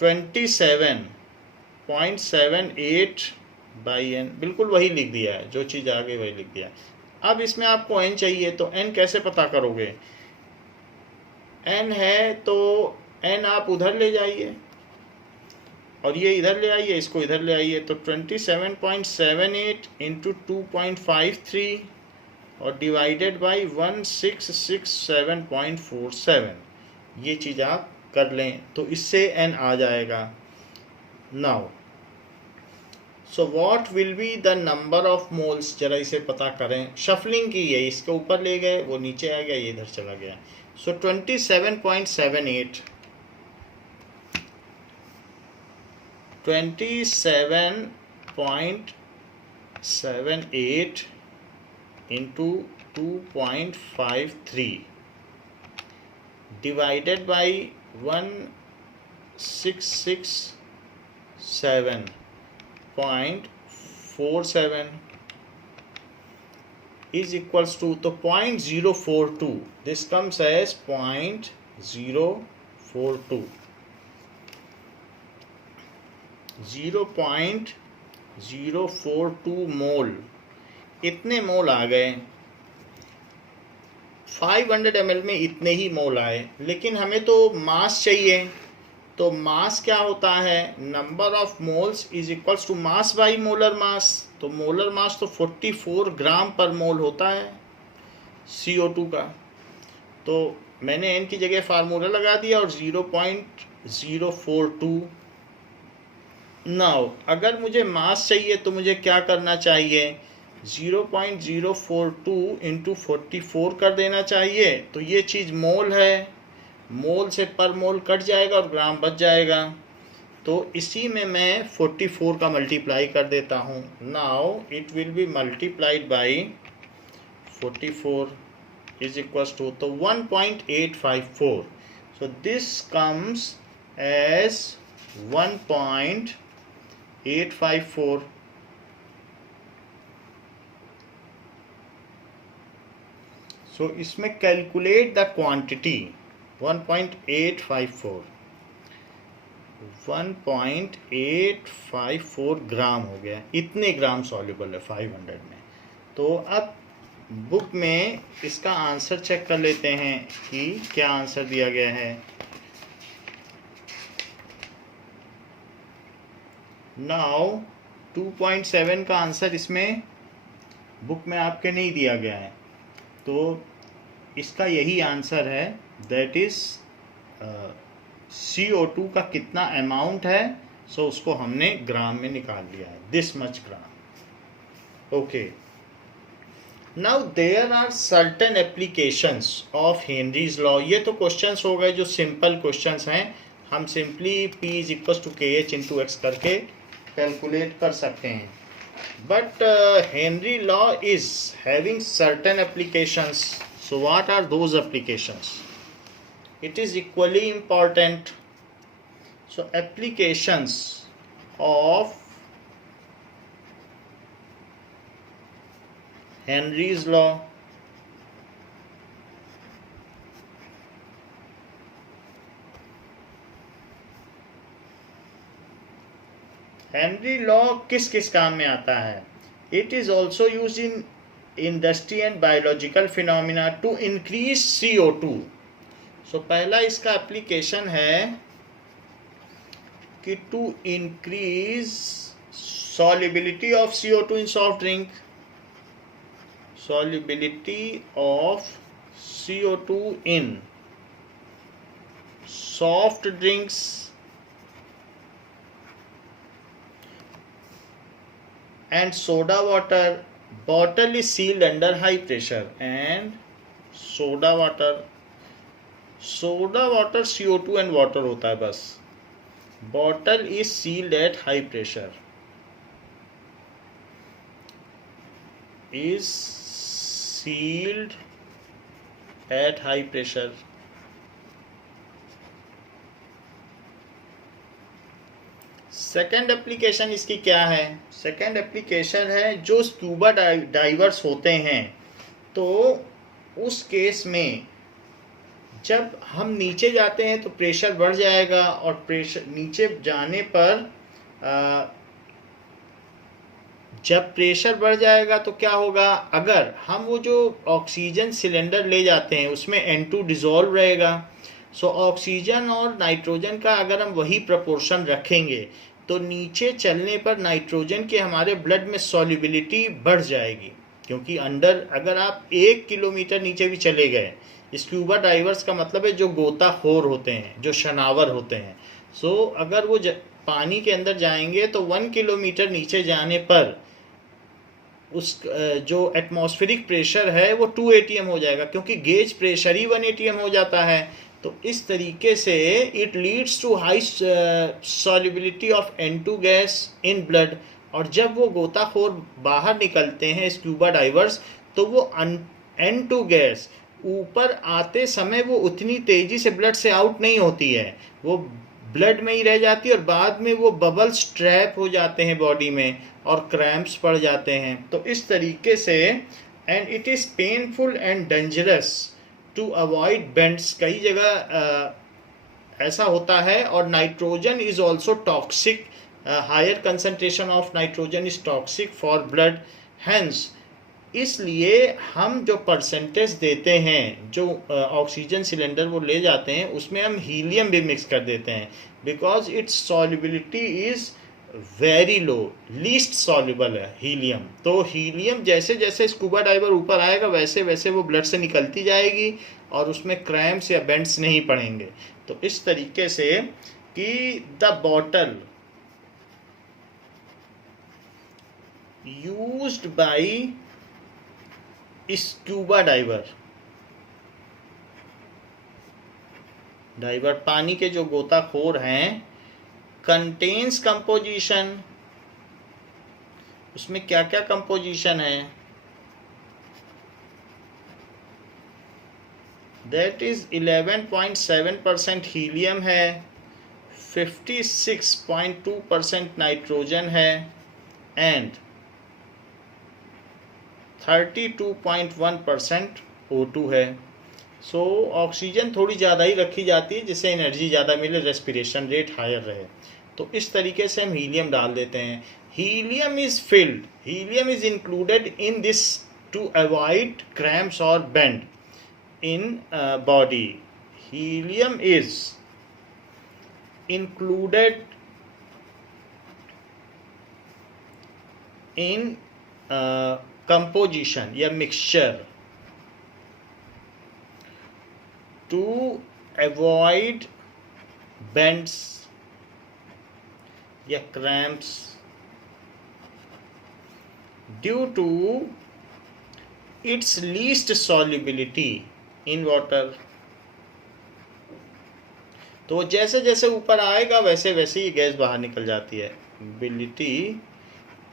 27.78/n, बिल्कुल वही लिख दिया है, जो चीज़ आ गई वही लिख दिया। अब इसमें आपको n चाहिए तो n कैसे पता करोगे, n है तो n आप उधर ले जाइए और ये इधर ले आइए, इसको इधर ले आइए, तो 27.78 इंटू 2.53 और डिवाइडेड बाई 1667.47 ये चीज़ आप कर लें तो इससे n आ जाएगा। Now so what will be the number of moles, जरा इसे पता करें। शफलिंग की है, इसके ऊपर ले गए वो नीचे आ गया, ये इधर चला गया। सो 27.78 27.78 into 2.53 divided by 1667.47 is equals to, तो 0.042, this comes as 0.042, 0.042 मोल, इतने मोल आ गए। 500 ml में इतने ही मोल आए, लेकिन हमें तो मास चाहिए। तो मास क्या होता है, number of moles is equals to mass by molar mass. तो मोलर मास तो 44 ग्राम पर मोल होता है CO2 का। तो मैंने n की जगह फार्मूला लगा दिया और 0.042। नाउ अगर मुझे मास चाहिए तो मुझे क्या करना चाहिए, 0.042 इंटू 44 कर देना चाहिए। तो ये चीज़ मोल है, मोल से पर मोल कट जाएगा और ग्राम बच जाएगा। तो इसी में मैं 44 का मल्टीप्लाई कर देता हूँ। Now it will be multiplied by 44 is equals to, तो 1.854। So this comes as 1.854। So इसमें कैलकुलेट द क्वांटिटी 1.854 ग्राम हो गया, इतने ग्राम सॉल्युबल है 500 में। तो अब बुक में इसका आंसर चेक कर लेते हैं कि क्या आंसर दिया गया है। नाउ 2.7 का आंसर इसमें बुक में आपके नहीं दिया गया है, तो इसका यही आंसर है, दैट इज CO2 का कितना अमाउंट है। सो उसको हमने ग्राम में निकाल लिया है, this much gram. Okay, now there are certain applications of Henry's law. ये तो क्वेश्चंस हो गए जो सिंपल क्वेश्चंस हैं, हम simply P is equal to KH into x करके कैलकुलेट कर सकते हैं। But Henry law is having certain applications. So what are those applications? it is equally important. So applications of Henry's law. Henry law किस किस काम में आता है? It is also use in industry and biological phenomena to increase CO2. So पहला इसका application है कि to increase solubility of CO2 in soft drink, solubility of CO2 in soft drinks and soda water. Bottle is sealed under high pressure and soda water CO2 and water होता है बस. Bottle is sealed at high pressure. Is sealed at high pressure. Second application इसकी क्या है? Second application है जो scuba diverse होते हैं, तो उस केस में जब हम नीचे जाते हैं तो प्रेशर बढ़ जाएगा और प्रेशर नीचे जाने पर जब प्रेशर बढ़ जाएगा तो क्या होगा, अगर हम वो जो ऑक्सीजन सिलेंडर ले जाते हैं उसमें N2 डिजोल्व रहेगा. सो ऑक्सीजन और नाइट्रोजन का अगर हम वही प्रपोर्शन रखेंगे तो नीचे चलने पर नाइट्रोजन के हमारे ब्लड में सॉल्युबिलिटी बढ़ जाएगी, क्योंकि अंडर अगर आप 1 किलोमीटर नीचे भी चले गए, स्क्यूबा डाइवर्स का मतलब है जो गोताखोर होते हैं, जो शनावर होते हैं. सो अगर वो पानी के अंदर जाएंगे तो 1 किलोमीटर नीचे जाने पर उस जो एटमॉस्फेरिक प्रेशर है वो 2 atm हो जाएगा, क्योंकि गेज प्रेशर ही 1 atm हो जाता है. तो इस तरीके से it leads to high solubility of N2 gas in blood. और जब वो गोताखोर बाहर निकलते हैं स्क्यूबा डाइवर्स, तो वो N2 गैस ऊपर आते समय वो उतनी तेजी से ब्लड से आउट नहीं होती है, वो ब्लड में ही रह जाती है और बाद में वो बबल्स ट्रैप हो जाते हैं बॉडी में और क्रैम्प्स पड़ जाते हैं. तो इस तरीके से and it is painful and dangerous to avoid bends. कई जगह ऐसा होता है. और nitrogen is also toxic, higher concentration of nitrogen is toxic for blood. Hence इसलिए हम जो परसेंटेज देते हैं, जो ऑक्सीजन सिलेंडर वो ले जाते हैं, उसमें हम हीलियम भी मिक्स कर देते हैं, because it's solubility is very low, least soluble है हीलियम. तो हीलियम जैसे जैसे स्कूबा डाइवर ऊपर आएगा वैसे वैसे वो ब्लड से निकलती जाएगी और उसमें क्रैम्प्स या बेंड्स नहीं पड़ेंगे. तो इस तरीके से कि the bottle used by scuba diver पानी के जो गोताखोर हैं, कंटेन्स कंपोजिशन. उसमें क्या क्या कंपोजिशन है? दैट इज 11.7% हीलियम है, 56.2% नाइट्रोजन है एंड 32.1% O2 है. सो ऑक्सीजन थोड़ी ज़्यादा ही रखी जाती है जिससे एनर्जी ज़्यादा मिले, रेस्पिरेशन रेट हायर रहे. तो इस तरीके से हम हीलियम डाल देते हैं. Helium is filled, helium is included in this to avoid cramps और bends in body. Helium is included in composition या mixture to avoid bends या cramps due to its least solubility in water. तो जैसे जैसे ऊपर आएगा वैसे वैसे ही गैस बाहर निकल जाती है. ability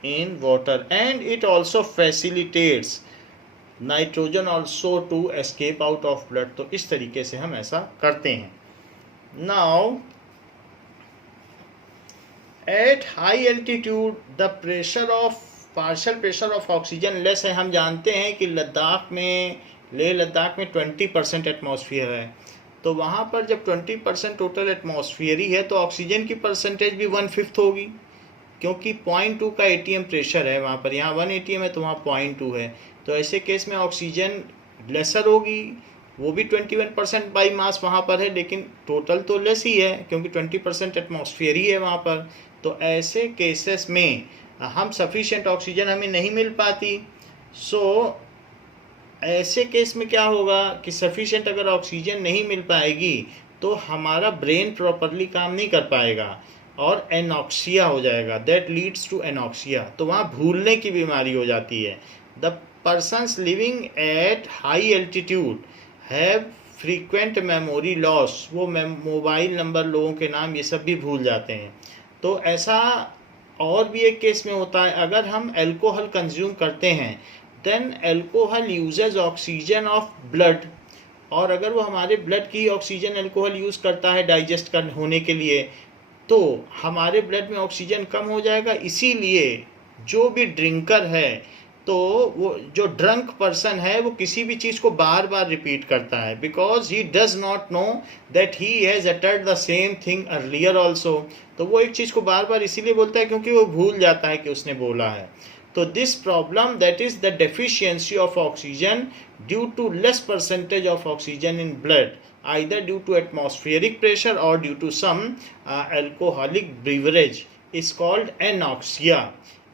in water and it also facilitates nitrogen also to escape out of blood. तो इस तरीके से हम ऐसा करते हैं। Now at high altitude the pressure of partial pressure of oxygen less है। हम जानते हैं कि लद्दाख में, लेह लद्दाख में 20% एटमॉस्फेयर है, तो वहाँ पर जब 20% टोटल एटमॉस्फेयर ही है तो ऑक्सीजन की परसेंटेज भी 1/5 होगी, क्योंकि 0.2 का एटीएम प्रेशर है वहाँ पर। यहाँ 1 एटीएम है तो वहाँ 0.2 है, तो ऐसे केस में ऑक्सीजन लेसर होगी, वो भी 21% बाई मास वहाँ पर है, लेकिन टोटल तो लेस ही है क्योंकि 20% एटमॉस्फेयर ही है वहाँ पर। तो ऐसे केसेस में हम सफिशिएंट ऑक्सीजन हमें नहीं मिल पाती। सो ऐसे केस में क्या होगा कि सफिशिएंट अगर ऑक्सीजन नहीं मिल पाएगी तो हमारा ब्रेन प्रॉपरली काम नहीं कर पाएगा और एनॉक्सिया हो जाएगा, दैट लीड्स टू एनॉक्सिया। तो वहाँ भूलने की बीमारी हो जाती है। The persons living at high altitude have frequent memory loss, वो मोबाइल नंबर, लोगों के नाम, ये सब भी भूल जाते हैं। तो ऐसा और भी एक केस में होता है, अगर हम अल्कोहल कंज्यूम करते हैं, then alcohol uses oxygen of blood, और अगर वो हमारे ब्लड की ऑक्सीजन अल्कोहल यूज़ करता है डाइजेस्ट होने के लिए, तो हमारे ब्लड में ऑक्सीजन कम हो जाएगा। इसीलिए जो भी ड्रिंकर है, तो वो जो ड्रंक पर्सन है वो किसी भी चीज़ को बार बार रिपीट करता है, because he does not know that he has uttered the same thing earlier also. तो वो एक चीज़ को बार बार इसीलिए बोलता है क्योंकि वो भूल जाता है कि उसने बोला है। तो this problem, that is the deficiency of oxygen due to less percentage of oxygen in blood, either due to atmospheric pressure or due to some alcoholic beverage, is called anoxia।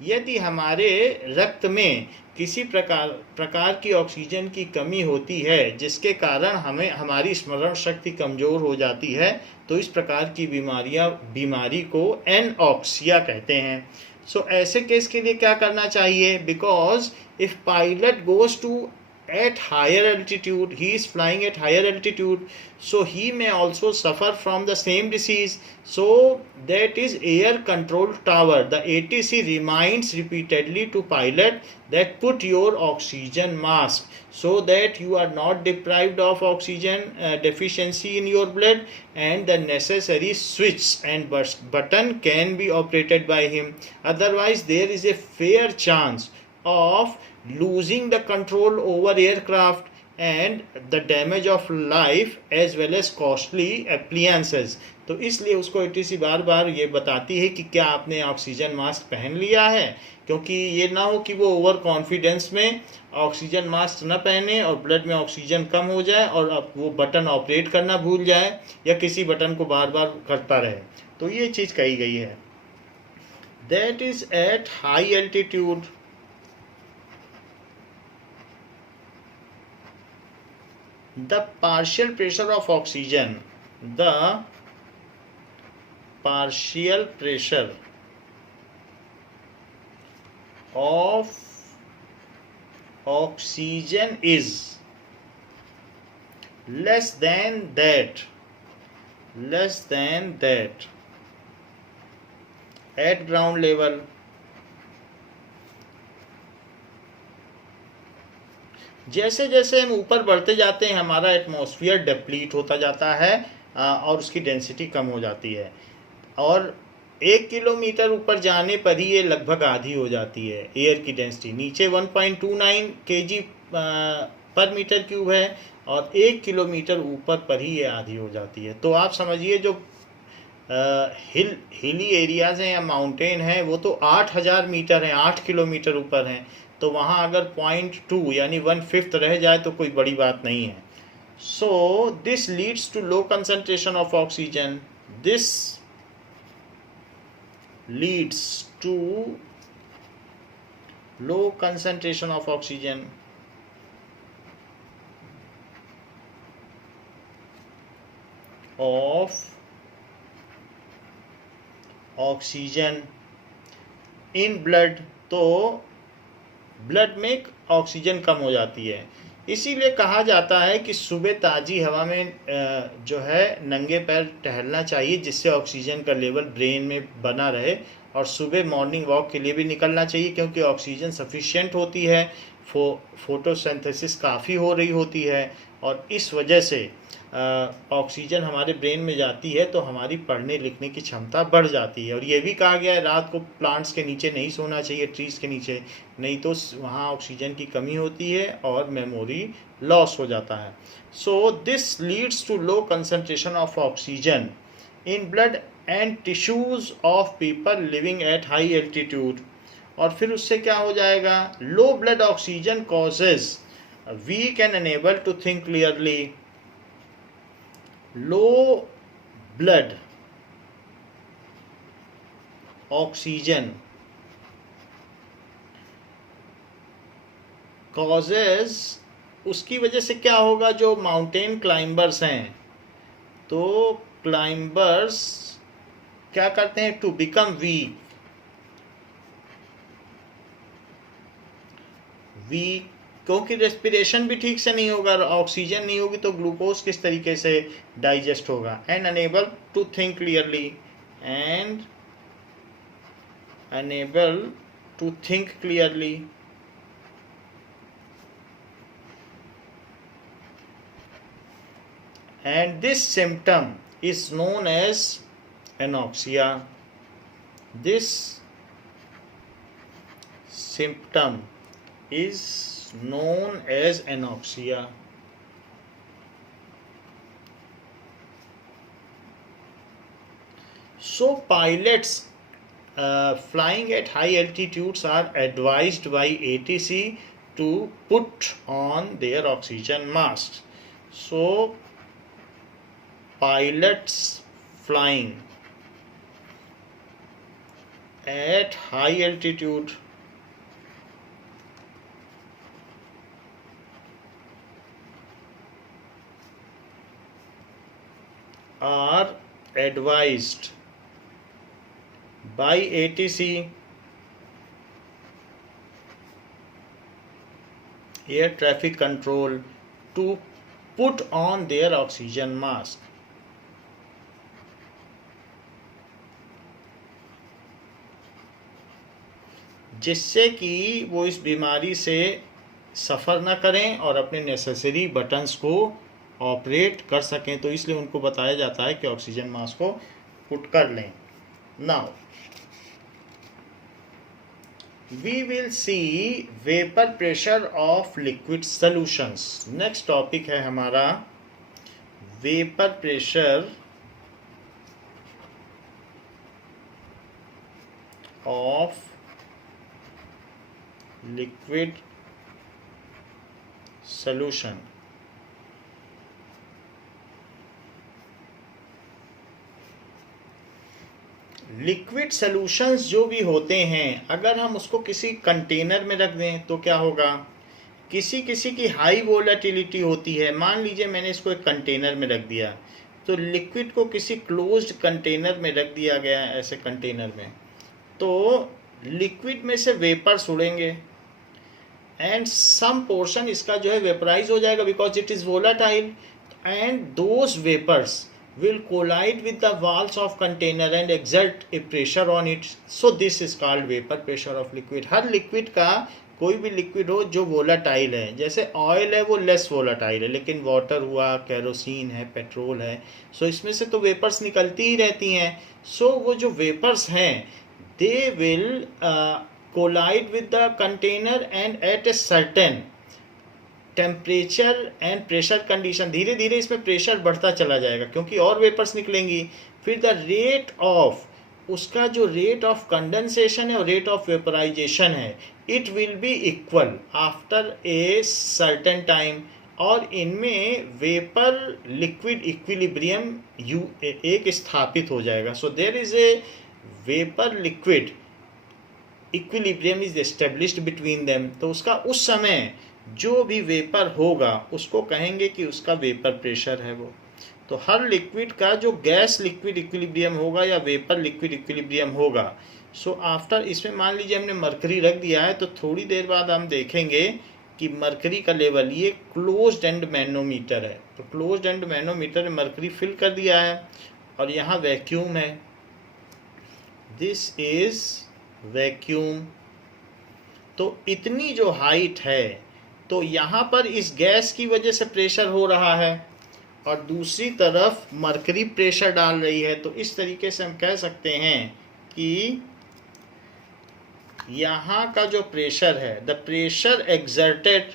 यदि हमारे रक्त में किसी प्रकार की ऑक्सीजन की कमी होती है जिसके कारण हमें हमारी स्मरण शक्ति कमज़ोर हो जाती है, तो इस प्रकार की बीमारी को एनॉक्सिया कहते हैं। सो ऐसे केस के लिए क्या करना चाहिए, because if pilot goes to at higher altitude, he is flying at higher altitude, so he may also suffer from the same disease. So that is air control tower, the ATC reminds repeatedly to pilot that put your oxygen mask so that you are not deprived of oxygen deficiency in your blood, and the necessary switch and button can be operated by him. Otherwise there is a fair chance of losing the control over aircraft and the damage of life as well as costly appliances। तो इसलिए उसको ATC बार बार ये बताती है कि क्या आपने oxygen mask पहन लिया है, क्योंकि ये ना हो कि वो ओवर कॉन्फिडेंस में ऑक्सीजन मास्क न पहने और ब्लड में ऑक्सीजन कम हो जाए और अब वो बटन ऑपरेट करना भूल जाए या किसी बटन को बार बार करता रहे। तो ये चीज़ कही गई है। That is eight high altitude the partial pressure of oxygen, the partial pressure of oxygen is less than that at ground level। जैसे जैसे हम ऊपर बढ़ते जाते हैं हमारा एटमॉस्फेयर डिप्लीट होता जाता है और उसकी डेंसिटी कम हो जाती है, और 1 किलोमीटर ऊपर जाने पर ही ये लगभग आधी हो जाती है एयर की डेंसिटी। नीचे 1.29 kg पर मीटर क्यूब है और 1 किलोमीटर ऊपर पर ही ये आधी हो जाती है। तो आप समझिए जो हिली एरियाज हैं या माउंटेन हैं वो तो 8000 मीटर हैं, 8 किलोमीटर ऊपर हैं, तो वहाँ अगर 0.2 यानी 1/5 रह जाए तो कोई बड़ी बात नहीं है। So this leads to low concentration of oxygen, this leads to low concentration of oxygen in blood. तो ब्लड में ऑक्सीजन कम हो जाती है, इसीलिए कहा जाता है कि सुबह ताज़ी हवा में जो है नंगे पैर टहलना चाहिए जिससे ऑक्सीजन का लेवल ब्रेन में बना रहे, और सुबह मॉर्निंग वॉक के लिए भी निकलना चाहिए क्योंकि ऑक्सीजन सफिशिएंट होती है फोटोसिंथेसिस काफ़ी हो रही होती है, और इस वजह से ऑक्सीजन हमारे ब्रेन में जाती है तो हमारी पढ़ने लिखने की क्षमता बढ़ जाती है। और ये भी कहा गया है रात को प्लांट्स के नीचे नहीं सोना चाहिए, ट्रीज के नीचे, नहीं तो वहाँ ऑक्सीजन की कमी होती है और मेमोरी लॉस हो जाता है। So this leads to low concentration of oxygen in blood and tissues of people living at high altitude. और फिर उससे क्या हो जाएगा, low blood oxygen causes weak and unable to think clearly. Low blood oxygen causes, उसकी वजह से क्या होगा, जो माउंटेन क्लाइंबर्स हैं, तो क्लाइंबर्स क्या करते हैं, टू बिकम वीक, क्योंकि रेस्पिरेशन भी ठीक से नहीं होगा, ऑक्सीजन नहीं होगी तो ग्लूकोज किस तरीके से डाइजेस्ट होगा। And unable to think clearly, and unable to think clearly. And this symptom is known as anoxia. This symptom is known as anoxia. So pilots flying at high altitudes are advised by ATC to put on their oxygen masks. So pilots flying at high altitude are advised by ATC, air traffic control, to put on their oxygen mask. जिससे कि वो इस बीमारी से सफ़र ना करें और अपने नेसेसरी बटन्स को ऑपरेट कर सकें। तो इसलिए उनको बताया जाता है कि ऑक्सीजन मास्क को पुट कर लें। Now we will see vapour pressure of liquid solutions. Next topic है हमारा vapour pressure of liquid solution. Liquid solutions जो भी होते हैं, अगर हम उसको किसी कंटेनर में रख दें तो क्या होगा, किसी किसी की हाई वोलेटिलिटी होती है। मान लीजिए मैंने इसको एक कंटेनर में रख दिया, तो लिक्विड को किसी क्लोज्ड कंटेनर में रख दिया गया है, ऐसे कंटेनर में, तो लिक्विड में से वेपर्स उड़ेंगे एंड सम पोर्शन इसका जो है वेपराइज हो जाएगा because it is volatile, and those vapours will collide with the walls of container and exert a pressure on it. So this is called vapor pressure of liquid. Her liquid का, कोई भी liquid हो जो volatile है, जैसे oil है वो less volatile है, लेकिन वाटर हुआ, केरोसिन है, पेट्रोल है, सो इसमें से तो वेपर्स निकलती ही रहती हैं। सो वो जो वेपर्स हैं they will collide with the container and at a certain temperature and pressure condition, धीरे धीरे इसमें प्रेशर बढ़ता चला जाएगा क्योंकि और वेपर्स निकलेंगी। फिर द रेट ऑफ, उसका जो रेट ऑफ कंडेंसेशन है और रेट ऑफ वेपराइजेशन है, it will be equal after a certain time, और इनमें वेपर लिक्विड इक्विलिब्रियम एक स्थापित हो जाएगा। So there is a vapour liquid equilibrium is established between them. तो उसका उस समय जो भी वेपर होगा उसको कहेंगे कि उसका वेपर प्रेशर है वो। तो हर लिक्विड का जो गैस लिक्विड इक्विलिब्रियम होगा या वेपर लिक्विड इक्विलिब्रियम होगा, सो आफ्टर, इसमें मान लीजिए हमने मरकरी रख दिया है, तो थोड़ी देर बाद हम देखेंगे कि मरकरी का लेवल, ये क्लोज्ड एंड मैनोमीटर है, तो क्लोज्ड एंड मैनोमीटर में मरकरी फिल कर दिया है और यहाँ वैक्यूम है, दिस इज वैक्यूम, तो इतनी जो हाइट है, तो यहाँ पर इस गैस की वजह से प्रेशर हो रहा है और दूसरी तरफ मरकरी प्रेशर डाल रही है। तो इस तरीके से हम कह सकते हैं कि यहाँ का जो प्रेशर है, the pressure exerted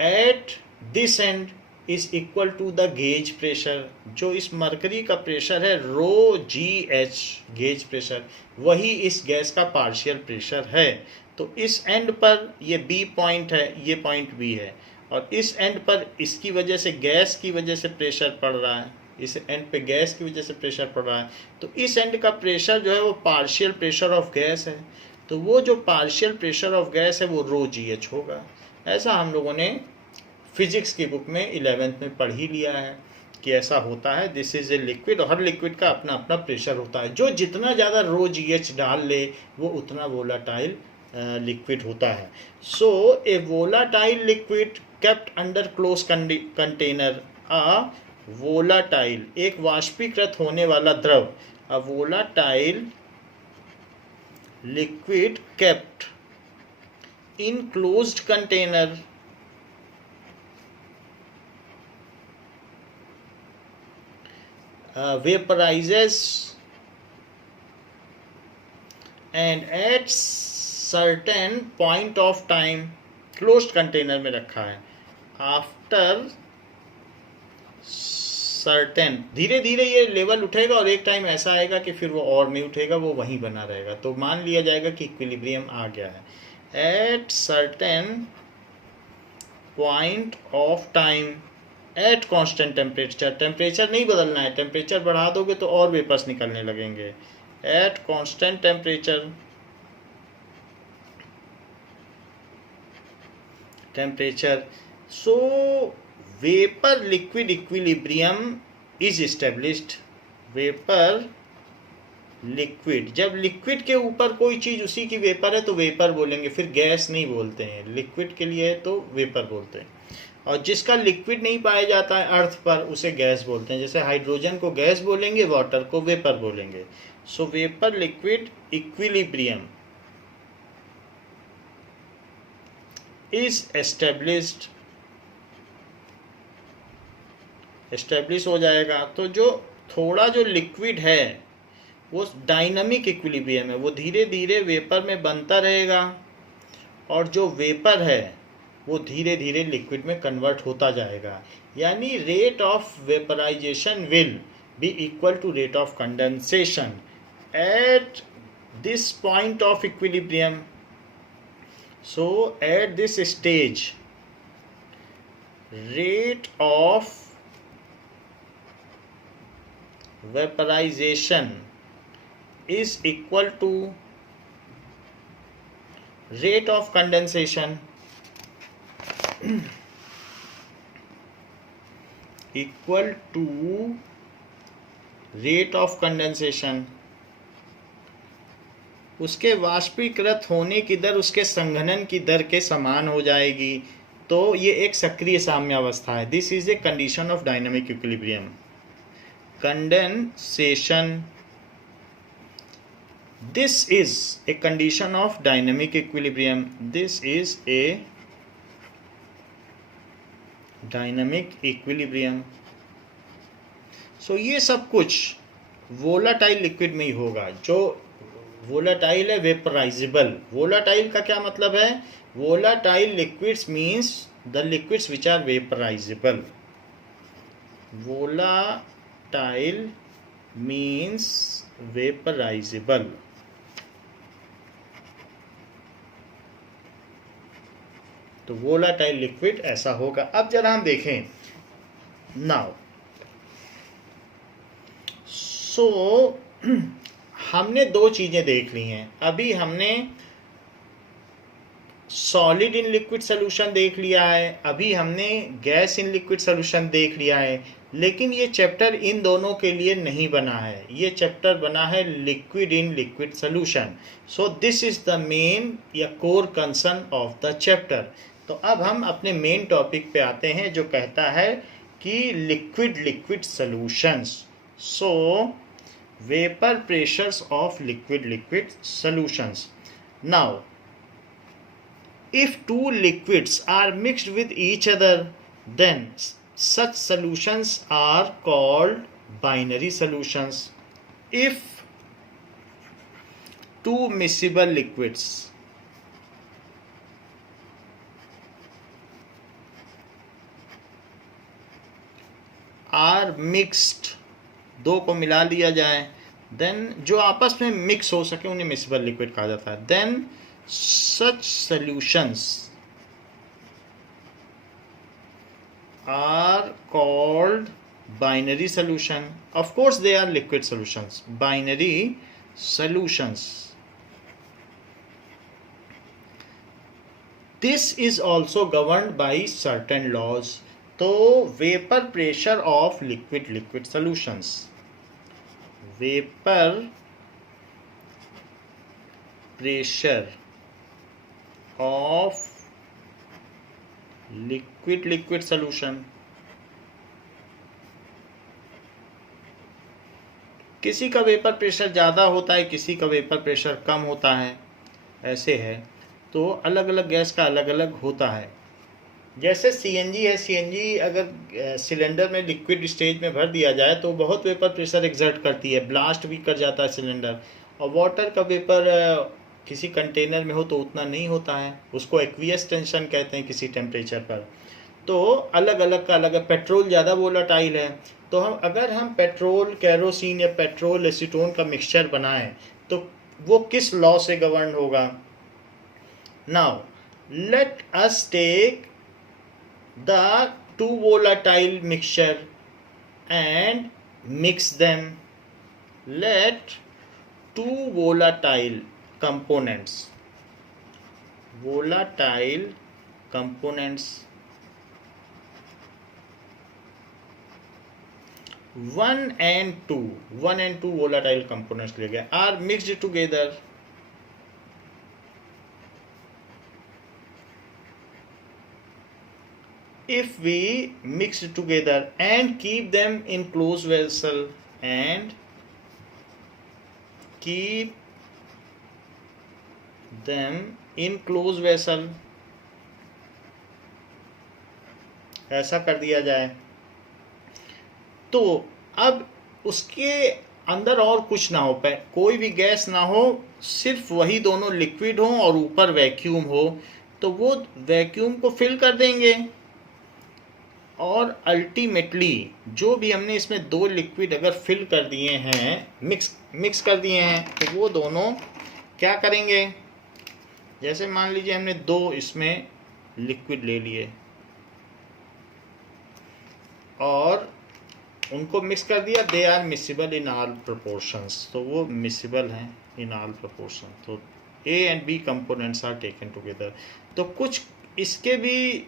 at this end is equal to the gauge pressure. जो इस मरकरी का प्रेशर है rho g h gauge pressure, वही इस गैस का पार्शियल प्रेशर है। तो इस एंड पर ये बी पॉइंट है, ये पॉइंट बी है, और इस एंड पर इसकी वजह से गैस की वजह से प्रेशर पड़ रहा है, इस एंड पे गैस की वजह से प्रेशर पड़ रहा है। तो इस एंड का प्रेशर जो है वो पार्शियल प्रेशर ऑफ गैस है। तो वो जो पार्शियल प्रेशर ऑफ गैस है वो रो जी एच होगा। ऐसा हम लोगों ने फिजिक्स की बुक में 11th में पढ़ ही लिया है कि ऐसा होता है। दिस इज ए लिक्विड, और हर लिक्विड का अपना अपना प्रेशर होता है। जो जितना ज़्यादा रो जी एच डाल ले वो उतना वोलाटाइल लिक्विड होता है। So a volatile liquid kept under close container, a volatile एक वाष्पीकृत होने वाला द्रव, a volatile liquid kept in closed container vaporizes and at certain point of time, closed container में रखा है, after सर्टेन, धीरे धीरे ये लेवल उठेगा और एक टाइम ऐसा आएगा कि फिर वो और नहीं उठेगा, वो वहीं बना रहेगा। तो मान लिया जाएगा कि इक्विलिब्रियम आ गया है। At certain point of time at constant temperature, temperature नहीं बदलना है, टेम्परेचर बढ़ा दोगे तो और वेपर्स निकलने लगेंगे। At constant temperature so vapour liquid equilibrium is established. Vapour liquid, जब लिक्विड के ऊपर कोई चीज उसी की वेपर है तो वेपर बोलेंगे, फिर गैस नहीं बोलते हैं। लिक्विड के लिए तो वेपर बोलते हैं, और जिसका लिक्विड नहीं पाया जाता है अर्थ पर उसे गैस बोलते हैं। जैसे हाइड्रोजन को गैस बोलेंगे, वाटर को वेपर बोलेंगे। सो vapour liquid equilibrium is established, establish हो जाएगा। तो जो थोड़ा जो लिक्विड है वो डायनामिक इक्विलिब्रियम है, वो धीरे धीरे वेपर में बनता रहेगा, और जो वेपर है वो धीरे धीरे लिक्विड में कन्वर्ट होता जाएगा। यानी rate of vaporisation will be equal to rate of condensation at this point of equilibrium. So at this stage rate of vaporization is equal to rate of condensation equal to rate of condensation। उसके वाष्पीकृत होने की दर उसके संघनन की दर के समान हो जाएगी। तो ये एक सक्रिय साम्यावस्था है। This is a condition of dynamic equilibrium. Condensation, this is a condition of dynamic equilibrium. This is a dynamic equilibrium. So ये सब कुछ वोलाटाइल लिक्विड में ही होगा। जो वोलाटाइल है वेपराइजेबल। वोलाटाइल का क्या मतलब है? Volatile liquids means the liquids which are vaporizable. Volatile means vaporizable। तो वोलाटाइल लिक्विड ऐसा होगा। अब जरा हम देखें नाउ। सो हमने दो चीजें देख ली हैं। अभी हमने सॉलिड इन लिक्विड सोल्यूशन देख लिया है, अभी हमने गैस इन लिक्विड सोल्यूशन देख लिया है। लेकिन ये चैप्टर इन दोनों के लिए नहीं बना है, ये चैप्टर बना है liquid in liquid solution. So this is the main या core concern of the chapter. तो अब हम अपने मेन टॉपिक पे आते हैं जो कहता है कि liquid liquid solutions. So vapour pressures of liquid liquid solutions. Now if two liquids are mixed with each other, then such solutions are called binary solutions. If two miscible liquids are mixed, दो को मिला लिया जाए, then जो आपस में mix हो सके उन्हें मिसिबल लिक्विड कहा जाता है. Then such solutions are called binary solution. Of course they are liquid solutions, binary solutions. This is also governed by certain laws. तो vapour pressure of liquid solutions, vapour pressure of liquid solution. किसी का vapour pressure ज़्यादा होता है, किसी का vapour pressure कम होता है, ऐसे है. तो अलग अलग गैस का अलग अलग होता है. जैसे सीएनजी है, सीएनजी अगर सिलेंडर में लिक्विड स्टेज में भर दिया जाए तो बहुत वेपर प्रेशर एक्सर्ट करती है, ब्लास्ट भी कर जाता है सिलेंडर. और वाटर का वेपर किसी कंटेनर में हो तो उतना नहीं होता है, उसको एक्वियस टेंशन कहते हैं किसी टेम्परेचर पर. तो अलग अलग का अलग है. पेट्रोल ज़्यादा वोलाटाइल है, तो अगर हम पेट्रोल कैरोसिन या पेट्रोल एसीटोन का मिक्सचर बनाएं तो वो किस लॉ से गवर्न होगा. Now, let us take the two volatile mixture and mix them. Let two volatile components, 1 and 2 volatile components लिए गए, are mixed together. If we mix together and keep them in closed vessel and keep them in closed vessel, ऐसा कर दिया जाए तो अब उसके अंदर और कुछ ना हो पाए, कोई भी गैस ना हो, सिर्फ वही दोनों लिक्विड हो और ऊपर वैक्यूम हो, तो वो वैक्यूम को फिल कर देंगे. और अल्टीमेटली जो भी हमने इसमें दो लिक्विड अगर फिल कर दिए हैं, मिक्स कर दिए हैं, तो वो दोनों क्या करेंगे. जैसे मान लीजिए हमने दो इसमें लिक्विड ले लिए और उनको मिक्स कर दिया. They are miscible in all proportions, तो वो मिसिबल हैं इन ऑल प्रोपोर्शन. तो A and B components are taken together. तो कुछ इसके भी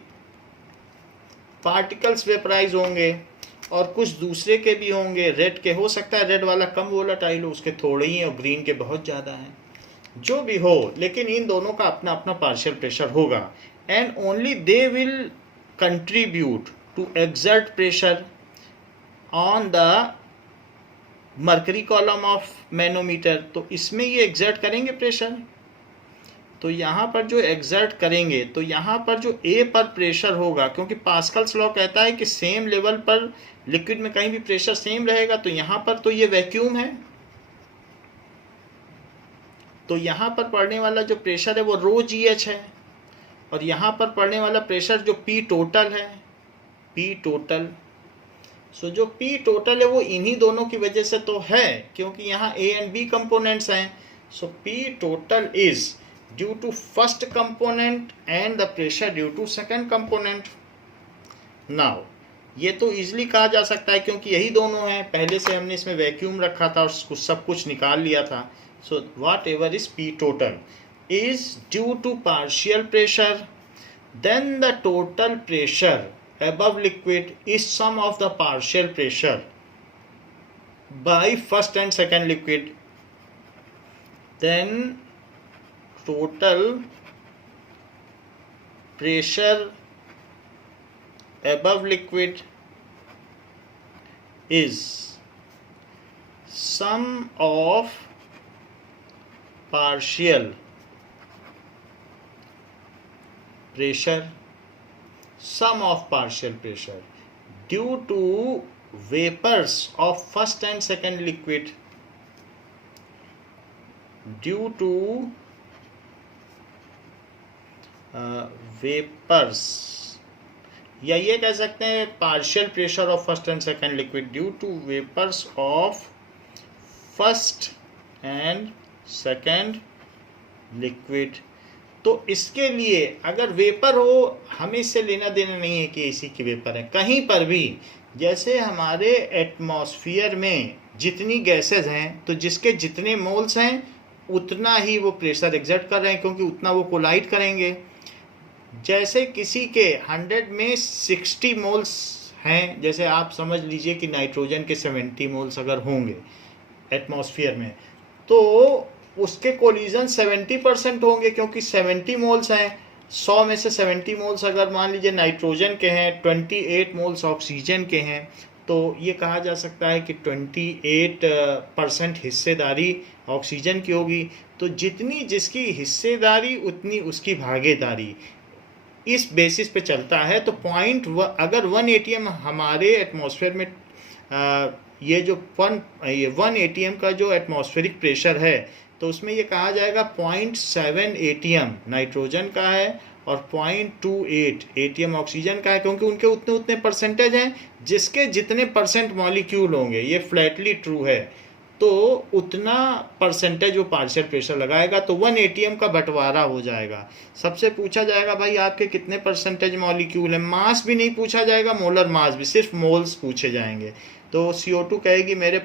पार्टिकल्स वेपराइज होंगे और कुछ दूसरे के भी होंगे. रेड के हो सकता है रेड वाला कम वोलाटाइल हो, उसके थोड़े ही हैं, और ग्रीन के बहुत ज़्यादा हैं. जो भी हो, लेकिन इन दोनों का अपना अपना पार्शियल प्रेशर होगा. And only they will contribute to exert pressure on the mercury column of manometer. तो इसमें ये एक्सर्ट करेंगे प्रेशर. तो यहाँ पर जो एक्सर्ट करेंगे, तो यहाँ पर जो ए पर प्रेशर होगा, क्योंकि पास्कल्स लॉ कहता है कि सेम लेवल पर लिक्विड में कहीं भी प्रेशर सेम रहेगा. तो यहाँ पर तो ये वैक्यूम है, तो यहाँ पर पड़ने वाला जो प्रेशर है वो रो जी एच है. और यहाँ पर पड़ने वाला प्रेशर जो पी टोटल है, पी टोटल. सो जो पी टोटल है वो इन्हीं दोनों की वजह से तो है, क्योंकि यहाँ ए एंड बी कंपोनेंट्स हैं. So P total is due to first component and the pressure due to second component. Now ये तो इजीली कहा जा सकता है क्योंकि यही दोनों हैं, पहले से हमने इसमें वैक्यूम रखा था और सब कुछ निकाल लिया था. So whatever is P total is due to partial pressure, then the total pressure above liquid is sum of the partial pressure by first and second liquid. Then total pressure above liquid is sum of partial pressure, sum of partial pressure due to vapors of first and second liquid, due to vapors, या ये कह सकते हैं partial pressure of first and second liquid due to vapours of first and second liquid. तो इसके लिए अगर vapour हो, हमें इससे लेना देना नहीं है कि एसी की वेपर है, कहीं पर भी जैसे हमारे एटमॉस्फेयर में जितनी गैसेज हैं तो जिसके जितने मोल्स हैं उतना ही वो प्रेशर एग्जर्ट कर रहे हैं, क्योंकि उतना वो कोलाइड करेंगे। जैसे किसी के 100 में 60 मोल्स हैं, जैसे आप समझ लीजिए कि नाइट्रोजन के 70 मोल्स अगर होंगे एटमॉस्फेयर में, तो उसके कोलिजन 70% होंगे, क्योंकि 70 मोल्स हैं। 100 में से 70 मोल्स अगर मान लीजिए नाइट्रोजन के हैं, 28 मोल्स ऑक्सीजन के हैं, तो ये कहा जा सकता है कि 28% हिस्सेदारी ऑक्सीजन की होगी। तो जितनी जिसकी हिस्सेदारी उतनी उसकी भागीदारी, इस बेसिस पे चलता है। तो अगर 1 ATM हमारे एटमॉस्फेयर में ये 1 ATM का जो एटमॉस्फेरिक प्रेशर है, तो उसमें ये कहा जाएगा 0.7 ATM नाइट्रोजन का है और 0.28 ATM ऑक्सीजन का है, क्योंकि उनके उतने उतने परसेंटेज हैं, जिसके जितने परसेंट मॉलिक्यूल होंगे, ये फ्लैटली ट्रू है, तो उतना परसेंटेज वो पार्शियल प्रेशर लगाएगा, तो 1 ATM का बंटवारा हो जाएगा। सबसे पूछा जाएगा भाई आपके कितने परसेंटेज मॉलिक्यूल है, मास भी नहीं पूछा जाएगा, मोलर मास भी, सिर्फ मोल्स पूछे जाएंगे। तो CO2 कहेगी मेरे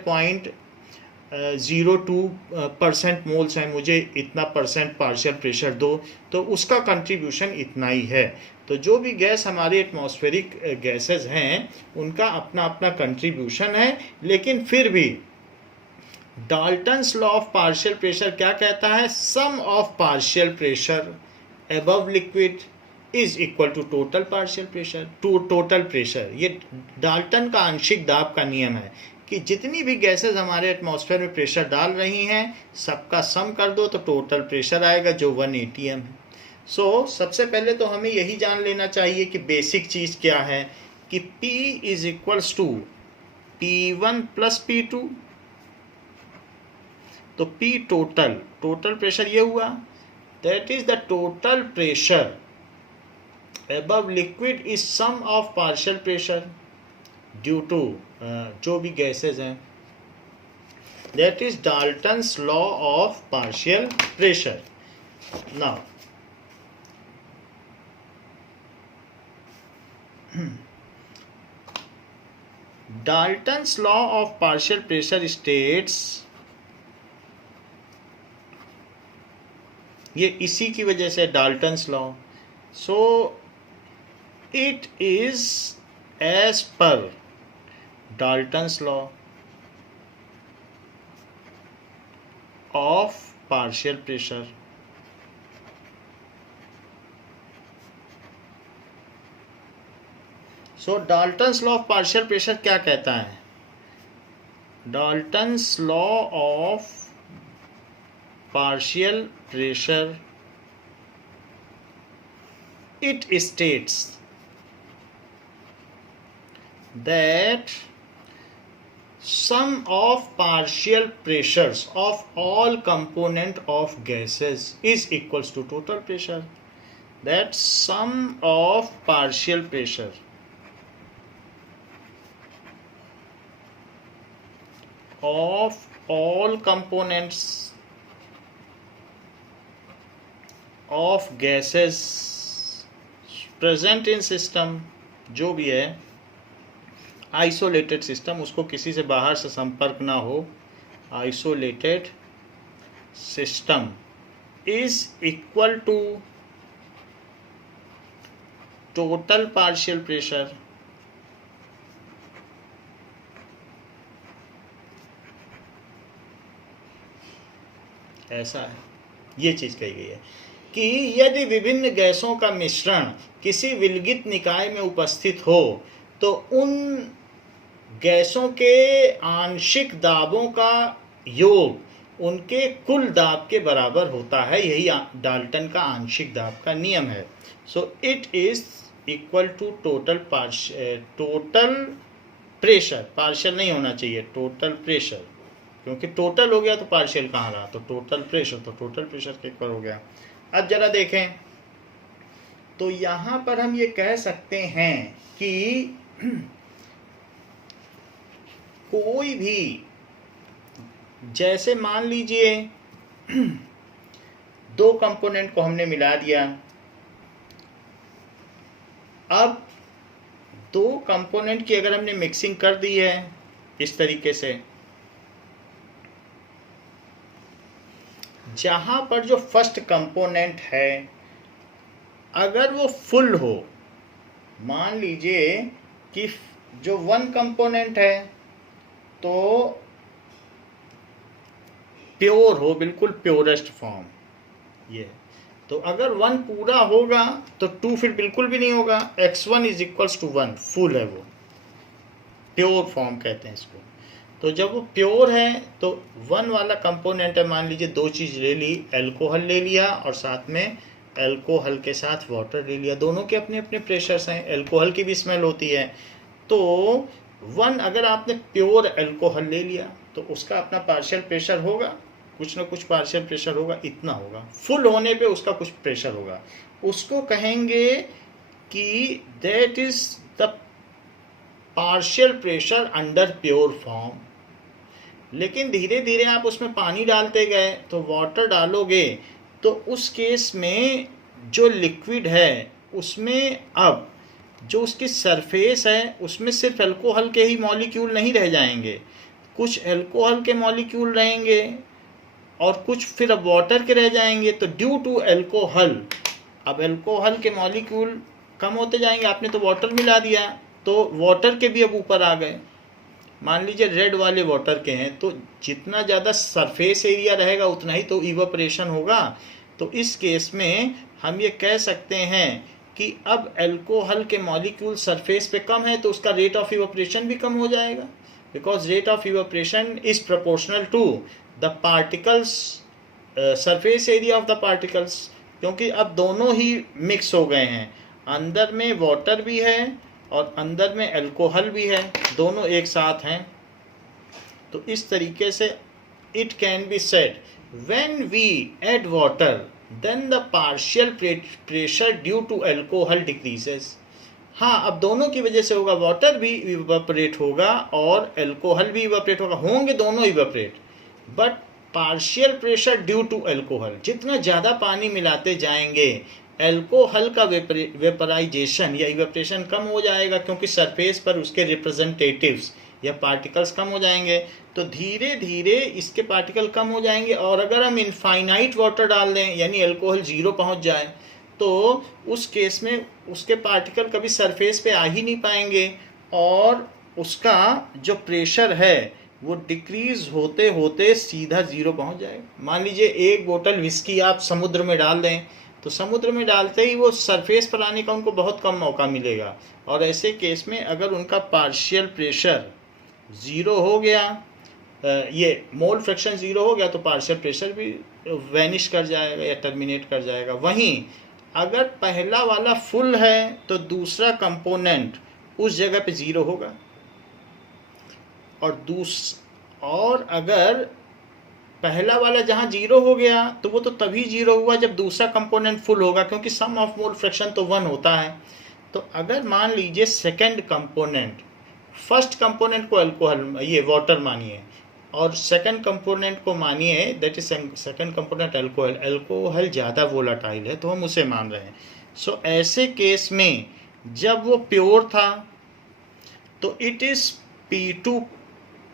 0.02% मोल्स हैं, मुझे इतना परसेंट पार्शियल प्रेशर दो, तो उसका कंट्रीब्यूशन इतना ही है। तो जो भी गैस हमारे एटमॉस्फेरिक गैसेस हैं उनका अपना अपना कंट्रीब्यूशन है, लेकिन फिर भी Dalton's law of partial pressure क्या कहता है, sum of partial pressure above liquid is equal to total partial pressure, to total pressure. ये डाल्टन का आंशिक दाब का नियम है कि जितनी भी गैसेस हमारे एटमॉस्फेयर में प्रेशर डाल रही हैं, सबका सम कर दो तो टोटल प्रेशर आएगा, जो 1 ATM है। सबसे पहले तो हमें यही जान लेना चाहिए कि बेसिक चीज़ क्या है, कि P is equals to P1 plus P2। तो P टोटल प्रेशर ये हुआ, that is the total pressure above liquid is sum of partial pressure due to जो भी गैसेज हैं, that is Dalton's law of partial pressure. Now Dalton's law of partial pressure states, ये इसी की वजह से Dalton's law. So it is as per Dalton's law of partial pressure। Dalton's law of partial pressure क्या कहता है, Dalton's law of partial pressure, it states that sum of partial pressures of all component of gases is equals to total pressure, that sum of partial pressure of all components of gases present in system, जो भी है isolated system, उसको किसी से बाहर से संपर्क ना हो, isolated system is equal to total partial pressure. ऐसा है, ये चीज कही गई है कि यदि विभिन्न गैसों का मिश्रण किसी विलगित निकाय में उपस्थित हो, तो उन गैसों के आंशिक दाबों का योग उनके कुल दाब के बराबर होता है। यही डाल्टन का आंशिक दाब का नियम है। So it is equal to total pressure, partial नहीं होना चाहिए, टोटल प्रेशर, क्योंकि टोटल हो गया तो पार्शियल कहाँ रहा, तो टोटल प्रेशर, तो टोटल प्रेशर के इक्वल हो गया। अब जरा देखें, तो यहां पर हम ये कह सकते हैं कि कोई भी, जैसे मान लीजिए दो कंपोनेंट को हमने मिला दिया, अब दो कंपोनेंट की अगर हमने मिक्सिंग कर दी है इस तरीके से, जहां पर जो फर्स्ट कंपोनेंट है अगर वो फुल हो, मान लीजिए कि जो वन कंपोनेंट है तो प्योर हो, बिल्कुल प्योरेस्ट फॉर्म ये, तो अगर वन पूरा होगा तो टू फिर बिल्कुल भी नहीं होगा, x1 is equals to 1, full है वो, प्योर फॉर्म कहते हैं इसको। तो जब वो प्योर है तो वन वाला कंपोनेंट है, मान लीजिए दो चीज़ ले ली, एल्कोहल ले लिया और साथ में एल्कोहल के साथ वाटर ले लिया, दोनों के अपने अपने प्रेशर्स हैं, एल्कोहल की भी स्मेल होती है। तो वन अगर आपने प्योर एल्कोहल ले लिया तो उसका अपना पार्शियल प्रेशर होगा, कुछ ना कुछ पार्शियल प्रेशर होगा, इतना होगा, फुल होने पे उसका कुछ प्रेशर होगा, उसको कहेंगे कि that is the partial pressure under pure form. लेकिन धीरे धीरे आप उसमें पानी डालते गए तो वाटर डालोगे तो उस केस में जो लिक्विड है उसमें अब जो उसकी सरफेस है उसमें सिर्फ अल्कोहल के ही मॉलिक्यूल नहीं रह जाएंगे, कुछ अल्कोहल के मॉलिक्यूल रहेंगे और कुछ फिर अब वाटर के रह जाएंगे। तो ड्यू टू अल्कोहल, अब अल्कोहल के मॉलिक्यूल कम होते जाएंगे, आपने तो वाटर मिला दिया तो वाटर के भी अब ऊपर आ गए, मान लीजिए रेड वाले वाटर के हैं, तो जितना ज़्यादा सरफेस एरिया रहेगा उतना ही तो इवापोरेशन होगा। तो इस केस में हम ये कह सकते हैं कि अब अल्कोहल के मॉलिक्यूल सरफेस पे कम है तो उसका रेट ऑफ इवापोरेशन भी कम हो जाएगा, because rate of evaporation is proportional to the particles surface area of the particles, क्योंकि अब दोनों ही मिक्स हो गए हैं, अंदर में वाटर भी है और अंदर में अल्कोहल भी है, दोनों एक साथ हैं। तो इस तरीके से it can be said when we add water then the partial pressure due to alcohol decreases. हाँ, अब दोनों की वजह से होगा, वाटर भी इवेपोरेट होगा और अल्कोहल भी इवेपोरेट होगा, होंगे दोनों evaporate, but partial pressure due to alcohol, जितना ज़्यादा पानी मिलाते जाएंगे अल्कोहल का वेपराइजेशन या इवेपोरेशन कम हो जाएगा, क्योंकि सरफेस पर उसके रिप्रेजेंटेटिव्स या पार्टिकल्स कम हो जाएंगे, तो धीरे धीरे इसके पार्टिकल कम हो जाएंगे। और अगर हम इनफाइनाइट वाटर डाल दें यानी अल्कोहल जीरो पहुंच जाए तो उस केस में उसके पार्टिकल कभी सरफेस पे आ ही नहीं पाएंगे और उसका जो प्रेशर है वो डिक्रीज होते होते सीधा जीरो पहुंच जाएगा। मान लीजिए एक बोतल विस्की आप समुद्र में डाल दें तो समुद्र में डालते ही वो सरफेस पर आने का उनको बहुत कम मौका मिलेगा, और ऐसे केस में अगर उनका पार्शियल प्रेशर ज़ीरो हो गया, ये मोल फ्रैक्शन ज़ीरो हो गया तो पार्शियल प्रेशर भी वैनिश कर जाएगा या टर्मिनेट कर जाएगा। वहीं अगर पहला वाला फुल है तो दूसरा कंपोनेंट उस जगह पे ज़ीरो होगा, और अगर पहला वाला जहाँ जीरो हो गया तो वो तो तभी जीरो हुआ जब दूसरा कंपोनेंट फुल होगा, क्योंकि सम ऑफ मोल फ्रैक्शन तो 1 होता है। तो अगर मान लीजिए सेकंड कंपोनेंट, फर्स्ट कंपोनेंट को अल्कोहल ये वाटर मानिए और सेकंड कंपोनेंट को मानिए that is second component alcohol, alcohol ज़्यादा वोलाटाइल है तो हम उसे मान रहे हैं। सो ऐसे केस में जब वो प्योर था तो it is P2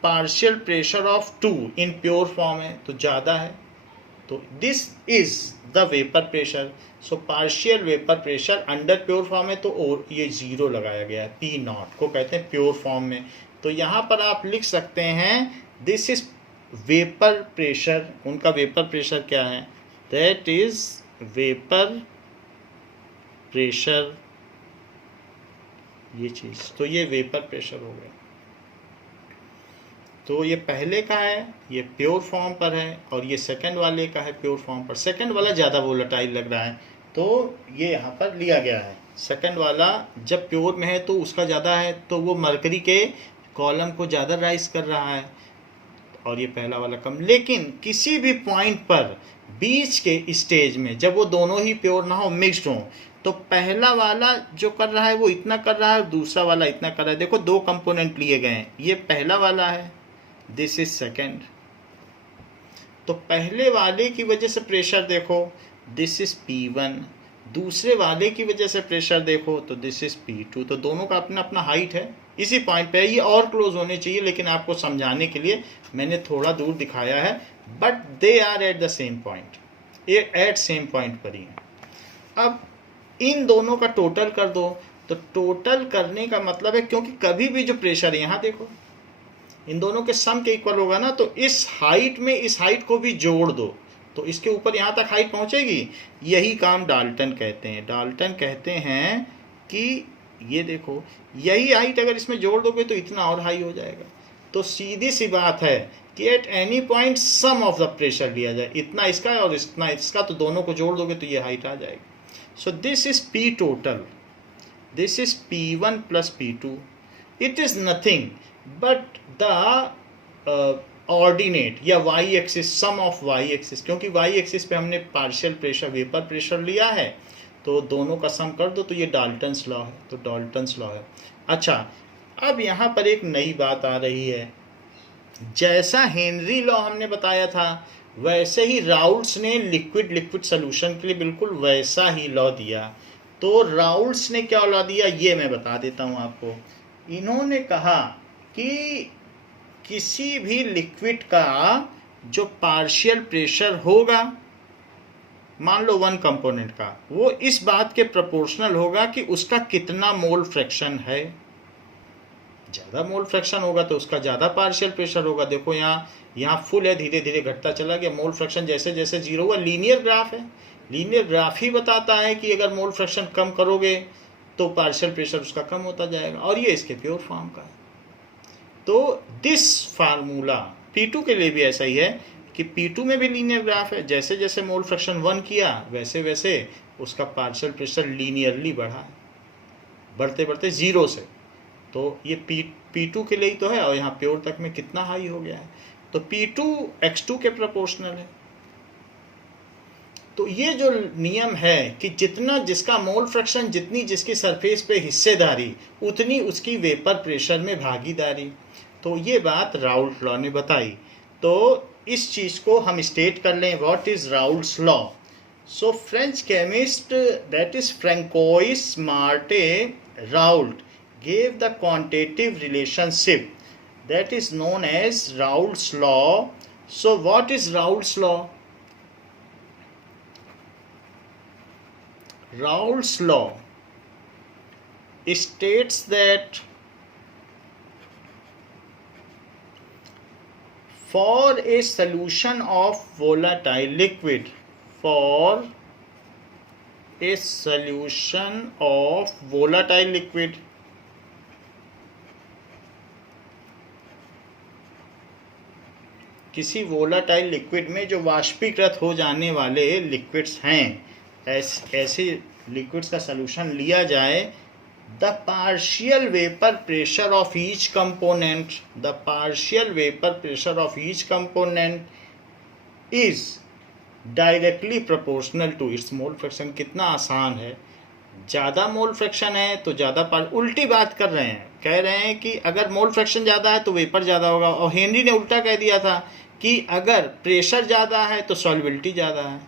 partial pressure of 2 in pure form है तो ज़्यादा है, तो this is the vapour pressure. So partial vapour pressure under pure form है तो और ये जीरो लगाया गया है, P0 को कहते हैं प्योर फॉर्म में। तो यहाँ पर आप लिख सकते हैं दिस इज वेपर प्रेशर, उनका वेपर प्रेशर क्या है, दैट इज वेपर प्रेशर, ये चीज़, तो ये वेपर प्रेशर हो गया। तो ये पहले का है, ये प्योर फॉर्म पर है, और ये सेकंड वाले का है प्योर फॉर्म पर। सेकंड वाला ज़्यादा वोलेटाइल लग रहा है, तो ये यहाँ पर लिया गया है। सेकंड वाला जब प्योर में है तो उसका ज़्यादा है, तो वो मरकरी के कॉलम को ज़्यादा राइज कर रहा है, और ये पहला वाला कम। लेकिन किसी भी पॉइंट पर बीच के स्टेज में जब वो दोनों ही प्योर ना हो, मिक्स्ड हो, तो पहला वाला जो कर रहा है वो इतना कर रहा है, दूसरा वाला इतना कर रहा है। देखो दो कंपोनेंट लिए गए हैं, ये पहला वाला है, दिस इज सेकेंड। तो पहले वाले की वजह से प्रेशर देखो, दिस इज P1, दूसरे वाले की वजह से प्रेशर देखो तो दिस इज P2। तो दोनों का अपना अपना हाइट है, इसी पॉइंट पे है। ये और क्लोज होने चाहिए, लेकिन आपको समझाने के लिए मैंने थोड़ा दूर दिखाया है, but they are at the same point, ये एट सेम पॉइंट पर ही है। अब इन दोनों का टोटल कर दो, तो टोटल करने का मतलब है, क्योंकि कभी भी जो प्रेशर है, यहाँ देखो इन दोनों के सम के इक्वल होगा ना, तो इस हाइट में इस हाइट को भी जोड़ दो तो इसके ऊपर यहाँ तक हाइट पहुँचेगी। यही काम डाल्टन कहते हैं। डाल्टन कहते हैं कि ये देखो, यही हाइट अगर इसमें जोड़ दोगे तो इतना और हाई हो जाएगा। तो सीधी सी बात है कि at any point sum of the pressure लिया जाए, इतना इसका है और इतना इसका, तो दोनों को जोड़ दोगे तो ये हाइट आ जाएगी। So this is P total, this is P1 plus P2। It is nothing but the ordinate या y axis, sum of y axis, क्योंकि y एक्सिस पे हमने पार्शियल प्रेशर, वेपर प्रेशर लिया है, तो दोनों का सम कर दो तो ये डाल्टन्स लॉ है, तो डाल्टन्स लॉ है। अच्छा, अब यहाँ पर एक नई बात आ रही है। जैसा हेनरी लॉ हमने बताया था, वैसे ही राउल्ट्स ने लिक्विड सोल्यूशन के लिए बिल्कुल वैसा ही लॉ दिया। तो राउल्ट्स ने क्या लॉ दिया ये मैं बता देता हूँ आपको। इन्होंने कहा कि किसी भी लिक्विड का जो पार्शियल प्रेशर होगा, मान लो वन कंपोनेंट का, वो इस बात के प्रोपोर्शनल होगा कि उसका कितना मोल फ्रैक्शन है। ज़्यादा मोल फ्रैक्शन होगा तो उसका ज़्यादा पार्शियल प्रेशर होगा। देखो यहाँ फुल है, धीरे धीरे घटता चला गया। मोल फ्रैक्शन जैसे जैसे जीरो हुआ, लीनियर ग्राफ है, लीनियर ग्राफ ही बताता है कि अगर मोल फ्रैक्शन कम करोगे तो पार्शियल प्रेशर उसका कम होता जाएगा, और ये इसके प्योर फॉर्म का है। तो दिस फार्मूला P2 के लिए भी ऐसा ही है कि P2 में भी लीनियर ग्राफ है, जैसे जैसे मोल फ्रैक्शन 1 किया वैसे वैसे उसका पार्शियल प्रेशर लीनियरली बढ़ा, बढ़ते बढ़ते जीरो से। तो ये P2 के लिए ही तो है, और यहाँ प्योर तक में कितना हाई हो गया है, तो P2 X2 के प्रोपोर्शनल है। तो ये जो नियम है कि जितना जिसका मोल फ्रैक्शन, जितनी जिसकी सरफेस पे हिस्सेदारी, उतनी उसकी वेपर प्रेशर में भागीदारी, तो ये बात राउल्ट लॉ ने बताई। तो इस चीज़ को हम स्टेट कर लें, what is Raoult's law. So French chemist that is Francois Marie Raoult gave the quantitative relationship that is known as Raoult's law. So what is Raoult's law? Raoult's law states that for a solution of volatile liquid, for a solution of volatile liquid, किसी volatile liquid में जो वाष्पीकृत हो जाने वाले liquids हैं, ऐसे liquids का solution लिया जाए, the partial vapour pressure of each component, the partial vapour pressure of each component is directly proportional to its mole fraction. कितना आसान है, ज़्यादा मोल फ्रैक्शन है तो ज़्यादा उल्टी बात कर रहे हैं, कह रहे हैं कि अगर मोल फ्रैक्शन ज़्यादा है तो वेपर ज़्यादा होगा, और हेनरी ने उल्टा कह दिया था कि अगर प्रेशर ज़्यादा है तो सॉल्युबिलिटी ज़्यादा है।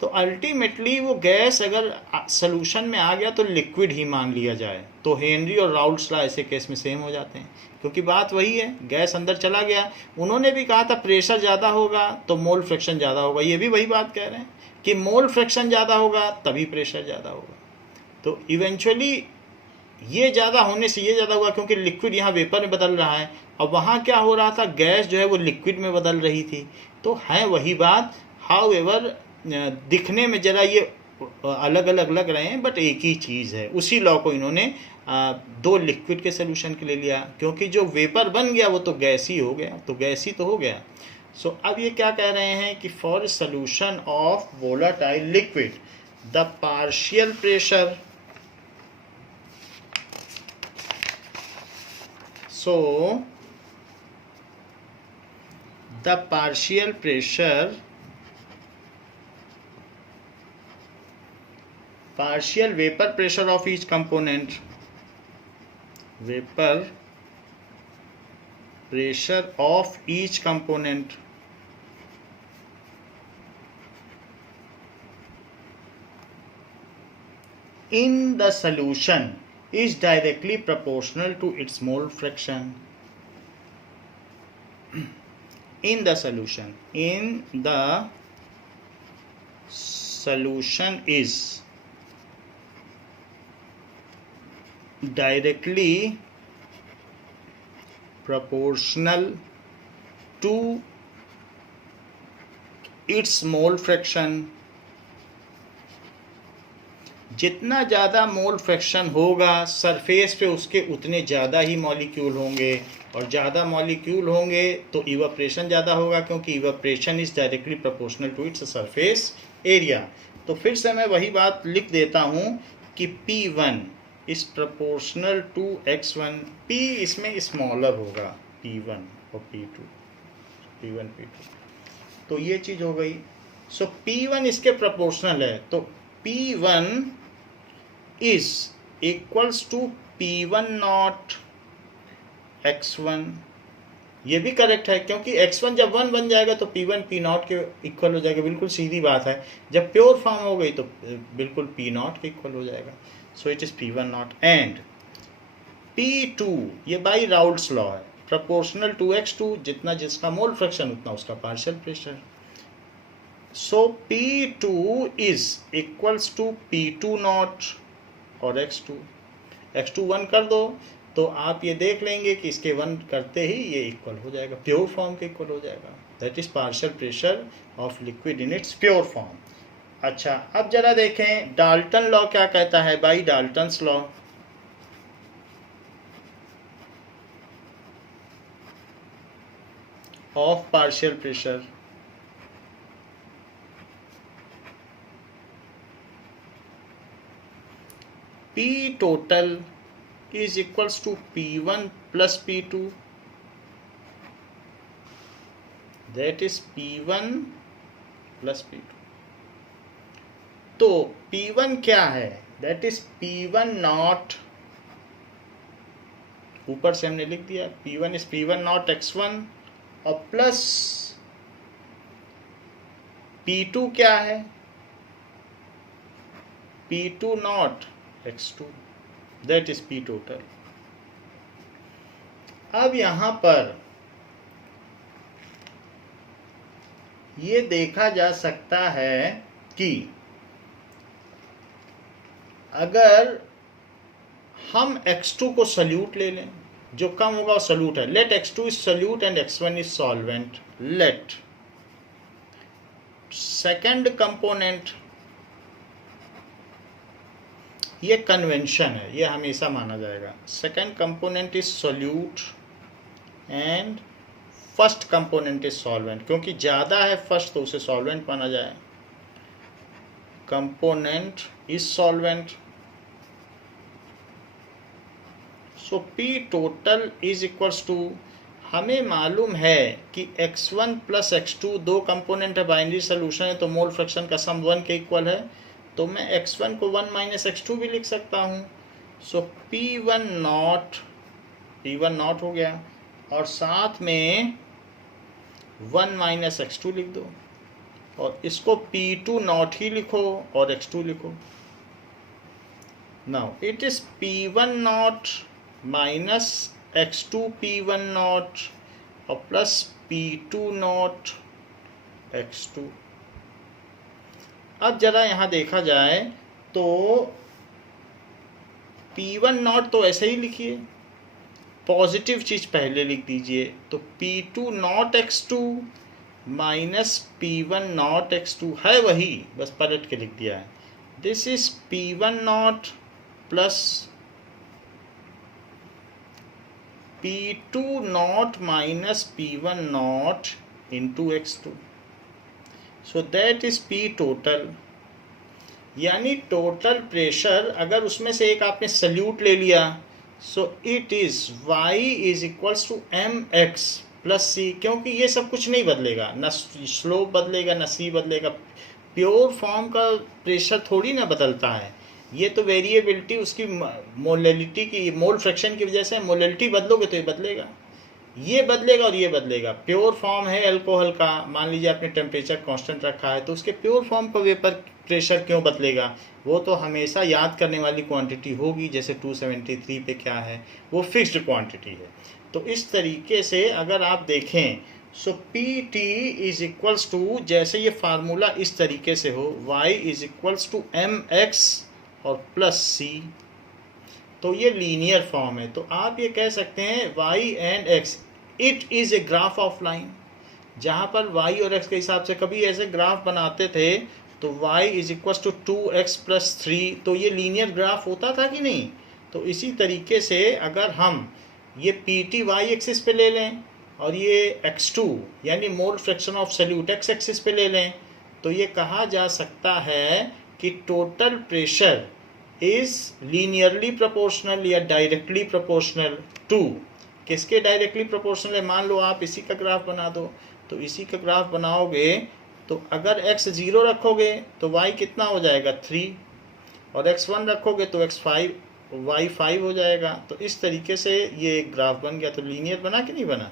तो अल्टीमेटली वो गैस अगर सोल्यूशन में आ गया तो लिक्विड ही मान लिया जाए। तो हेनरी और राउल्ट्स लॉ ऐसे केस में सेम हो जाते हैं, क्योंकि बात वही है, गैस अंदर चला गया। उन्होंने भी कहा था प्रेशर ज़्यादा होगा तो मोल फ्रैक्शन ज़्यादा होगा, ये भी वही बात कह रहे हैं कि मोल फ्रैक्शन ज़्यादा होगा तभी प्रेशर ज़्यादा होगा। तो इवेंचुअली ये ज़्यादा होने से ये ज़्यादा हुआ, क्योंकि लिक्विड यहाँ वेपर में बदल रहा है, और वहाँ क्या हो रहा था, गैस जो है वो लिक्विड में बदल रही थी। तो है वही बात, हाउ एवर दिखने में ज़रा ये अलग अलग लग रहे हैं, बट एक ही चीज़ है। उसी लॉ को इन्होंने दो लिक्विड के सोल्यूशन के लिए लिया, क्योंकि जो वेपर बन गया वो तो गैस ही हो गया, तो गैस ही तो हो गया। सो अब ये क्या कह रहे हैं कि for solution of volatile liquid the partial pressure, so the partial pressure, partial vapor pressure of each component, vapor pressure of each component in the solution is directly proportional to its mole fraction. In the solution is directly proportional to its mole fraction. जितना ज़्यादा mole fraction होगा surface पे उसके उतने ज़्यादा ही molecule होंगे, और ज़्यादा मॉलिक्यूल होंगे तो इवाप्रेशन ज़्यादा होगा, क्योंकि evaporation is directly proportional to its surface area. तो फिर से मैं वही बात लिख देता हूँ कि P1 is proportional to X1, P इसमें स्मॉलर होगा P1 और P1 P2, तो ये चीज़ हो गई। सो P1 इसके प्रोपोर्शनल है, तो P1 is equals to P1 not X1। ये भी करेक्ट है, क्योंकि X1 जब 1 बन जाएगा तो P1 P नॉट के इक्वल हो जाएगा, बिल्कुल सीधी बात है। जब प्योर फॉर्म हो गई तो बिल्कुल P नॉट के इक्वल हो जाएगा। So it is P1 naught and P2, ये बाई राउल्ट्स लॉ है, प्रोपोर्शनल टू X2, जितना जिसका मोल फ्रैक्शन उतना उसका partial pressure. So P2 is equals to P2 naught और X2 1 कर दो तो आप ये देख लेंगे कि इसके 1 करते ही ये इक्वल हो जाएगा, प्योर फॉर्म के इक्वल हो जाएगा। That is partial pressure of liquid in its pure form. अच्छा, अब जरा देखें डाल्टन लॉ क्या कहता है, by Dalton's law. Of partial pressure, P total is equals to P1 plus P2, that is P1 plus P2। तो P1 क्या है, that is P1 नॉट, ऊपर से हमने लिख दिया P1 is P1 not X1 और प्लस P2 क्या है, P2 not X2, that is P total। अब यहां पर ये देखा जा सकता है कि अगर हम X2 को सल्यूट ले लें, जो कम होगा वो सल्यूट है, let X2 is solute and X1 is solvent, let second component, ये कन्वेंशन है, ये हमेशा माना जाएगा, second component is solute and first component is solvent, क्योंकि ज़्यादा है फर्स्ट तो उसे सॉल्वेंट माना जाए, component is solvent. So P total is equals to, हमें मालूम है कि X1 प्लस X2 दो कंपोनेंट है, बाइनरी सोल्यूशन है, तो मोल फ्रैक्शन का सम 1 के इक्वल है, तो मैं X1 को 1 माइनस X2 भी लिख सकता हूँ। सो P1 नॉट हो गया, और साथ में 1 माइनस X2 लिख दो, और इसको P2 नॉट ही लिखो और X2 लिखो। Now it is P1 not minus X2 P1 not और प्लस P2 नॉट X2। अब जरा यहाँ देखा जाए तो P1 नॉट तो ऐसे ही लिखिए, पॉजिटिव चीज पहले लिख दीजिए, तो P2 not X2 minus P1 not X2 है वही, बस पलट के लिख दिया है। This is P1 not plus P2 naught minus P1 naught into X2, so that is P total। यानी टोटल प्रेशर अगर उसमें से एक आपने सल्यूट ले लिया, so it is y is equals to M X plus C, क्योंकि ये सब कुछ नहीं बदलेगा, न स्लोप बदलेगा न सी बदलेगा। प्योर फॉर्म का प्रेशर थोड़ी ना बदलता है, ये तो वेरिएबिलिटी उसकी मोलैलिटी की, मोल फ्रैक्शन की वजह से मोलैलिटी बदलोगे तो ये बदलेगा, ये बदलेगा और ये बदलेगा। प्योर फॉर्म है अल्कोहल का, मान लीजिए आपने टेम्परेचर कांस्टेंट रखा है, तो उसके प्योर फॉर्म का वेपर प्रेशर क्यों बदलेगा? वो तो हमेशा याद करने वाली क्वांटिटी होगी, जैसे 273 पे क्या है, वो फिक्स्ड क्वांटिटी है। तो इस तरीके से अगर आप देखें, so P T is equals to, जैसे ये फार्मूला इस तरीके से हो, y is equals to M X और प्लस सी, तो ये लीनियर फॉर्म है। तो आप ये कह सकते हैं y and x, it is a graph of line, जहाँ पर y और x के हिसाब से कभी ऐसे ग्राफ बनाते थे तो y is equal to 2x plus 3, तो ये लीनियर ग्राफ होता था कि नहीं? तो इसी तरीके से अगर हम ये पी टी y एक्सिस पे ले लें और ये x2 यानी मोल fraction of solute x axis पे ले लें, तो ये कहा जा सकता है कि total pressure is linearly proportional या डायरेक्टली प्रोपोर्शनल टू, किसके डायरेक्टली प्रोपोर्शनल है? मान लो आप इसी का ग्राफ बना दो, तो इसी का ग्राफ बनाओगे तो अगर x 0 रखोगे तो y कितना हो जाएगा 3, और x1 रखोगे तो x5 y 5 हो जाएगा। तो इस तरीके से ये एक ग्राफ बन गया। तो लीनियर बना कि नहीं बना?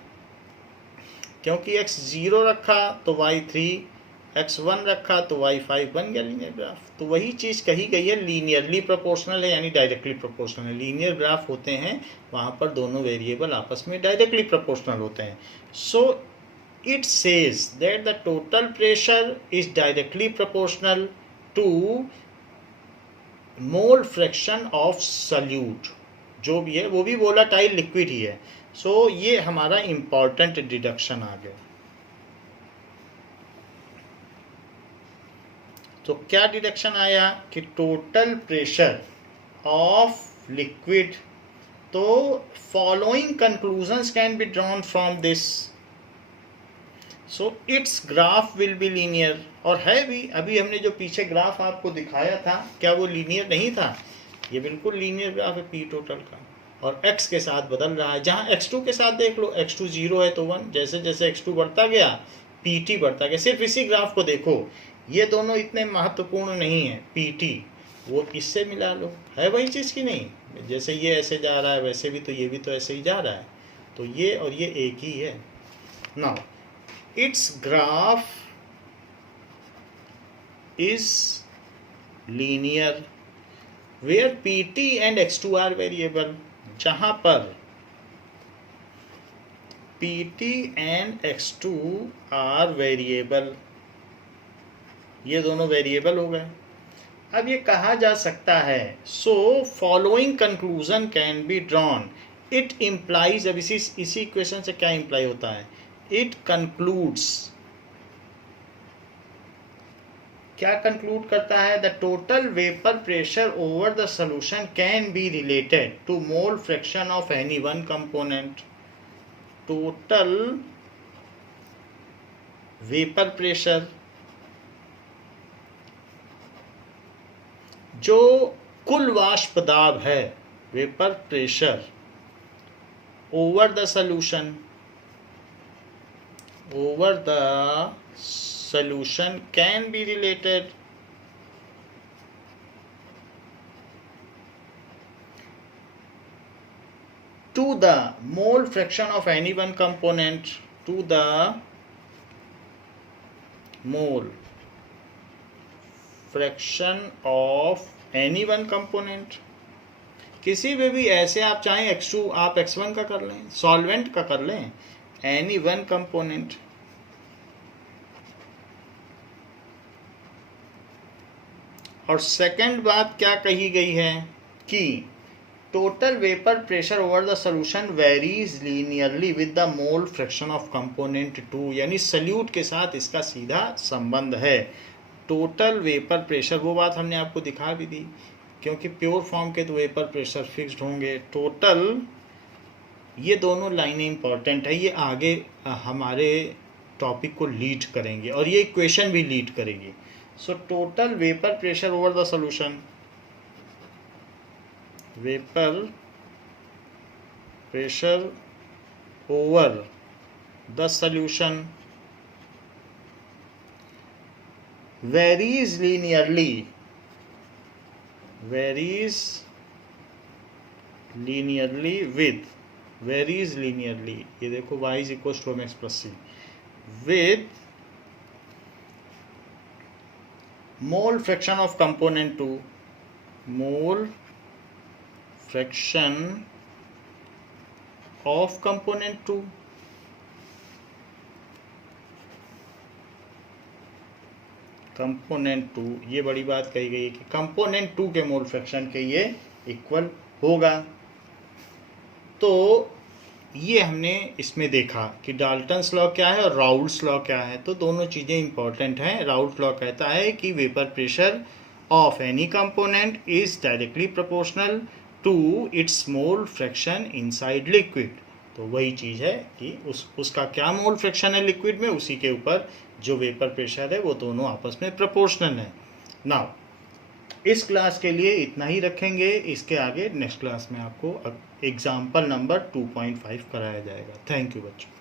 क्योंकि x 0 रखा तो y 3, x1 रखा तो y 5 बन गया लीनियर ग्राफ। तो वही चीज़ कही गई है, लीनियरली प्रोपोर्शनल है यानी डायरेक्टली प्रोपोर्शनल है। लीनियर ग्राफ होते हैं वहाँ पर दोनों वेरिएबल आपस में डायरेक्टली प्रोपोर्शनल होते हैं। सो it says that the total pressure is directly proportional to mole fraction of solute, जो भी है वो भी volatile liquid ही है। सो ये हमारा important डिडक्शन आ गया। तो क्या डिडक्शन आया कि टोटल प्रेशर ऑफ लिक्विड, तो following conclusions can be drawn from this, so it's graph will be linear. और है भी, अभी हमने जो पीछे ग्राफ आपको दिखाया था, क्या वो लीनियर नहीं था? ये बिल्कुल लीनियर ग्राफ है पी टोटल का, और x के साथ बदल रहा है। जहाँ x2 के साथ देख लो, x2 0 है तो 1, जैसे जैसे x2 बढ़ता गया pt बढ़ता गया। सिर्फ इसी ग्राफ को देखो, ये दोनों इतने महत्वपूर्ण नहीं है, pt वो इससे मिला लो, है वही चीज़ की नहीं? जैसे ये ऐसे जा रहा है वैसे भी तो ये भी तो ऐसे ही जा रहा है, तो ये और ये एक ही है। Now its graph is linear where pt and x2 are variable, जहाँ पर pt and x2 are variable, ये दोनों वेरिएबल हो गए। अब ये कहा जा सकता है, so following conclusion can be drawn, it implies, अब इसी इक्वेशन से क्या इम्प्लाई होता है? It concludes, क्या कंक्लूड करता है? The total vapour pressure over the solution can be related to mole fraction of any one component. Total vapour pressure, जो कुल वाष्प दाब है, vapour pressure over the solution, over the solution can be related to the mole fraction of any one component, to the mole fraction of any one component। किसी में भी ऐसे आप चाहें x2 आप x1 का कर लें, सॉल्वेंट का कर लें, एनी वन कंपोनेंट। और सेकंड बात क्या कही गई है कि total vapour pressure over the solution varies linearly with the mole fraction of component 2, यानी सल्यूट के साथ इसका सीधा संबंध है। टोटल वेपर प्रेशर, वो बात हमने आपको दिखा भी दी, क्योंकि प्योर फॉर्म के तो वेपर प्रेशर फिक्स्ड होंगे। टोटल ये दोनों लाइनें इंपॉर्टेंट है, ये आगे हमारे टॉपिक को लीड करेंगे और ये इक्वेशन भी लीड करेगी. So total vapour pressure over the solution, vapour pressure over the solution varies linearly with, ये देखो y is equals to mx plus c, with mole fraction of component 2, mole fraction of component 2. Component 2, ये बड़ी बात कही गई है कि component 2 के मोल फ्रैक्शन के ये इक्वल होगा. तो ये हमने इसमें देखा कि डाल्टन्स लॉ क्या है और राउल्ट्स लॉ क्या है. तो दोनों चीज़ें इंपॉर्टेंट हैं. राउल्ट लॉ कहता है कि vapour pressure of any component is directly proportional to its mole fraction inside liquid. तो वही चीज़ है कि उसका क्या मोल फ्रैक्शन है लिक्विड में, उसी के ऊपर जो वेपर प्रेशर है वो दोनों आपस में प्रोपोर्शनल है. नाउ इस क्लास के लिए इतना ही रखेंगे. इसके आगे नेक्स्ट क्लास में आपको एग्जाम्पल नंबर 2.5 कराया जाएगा. थैंक यू बच्चों.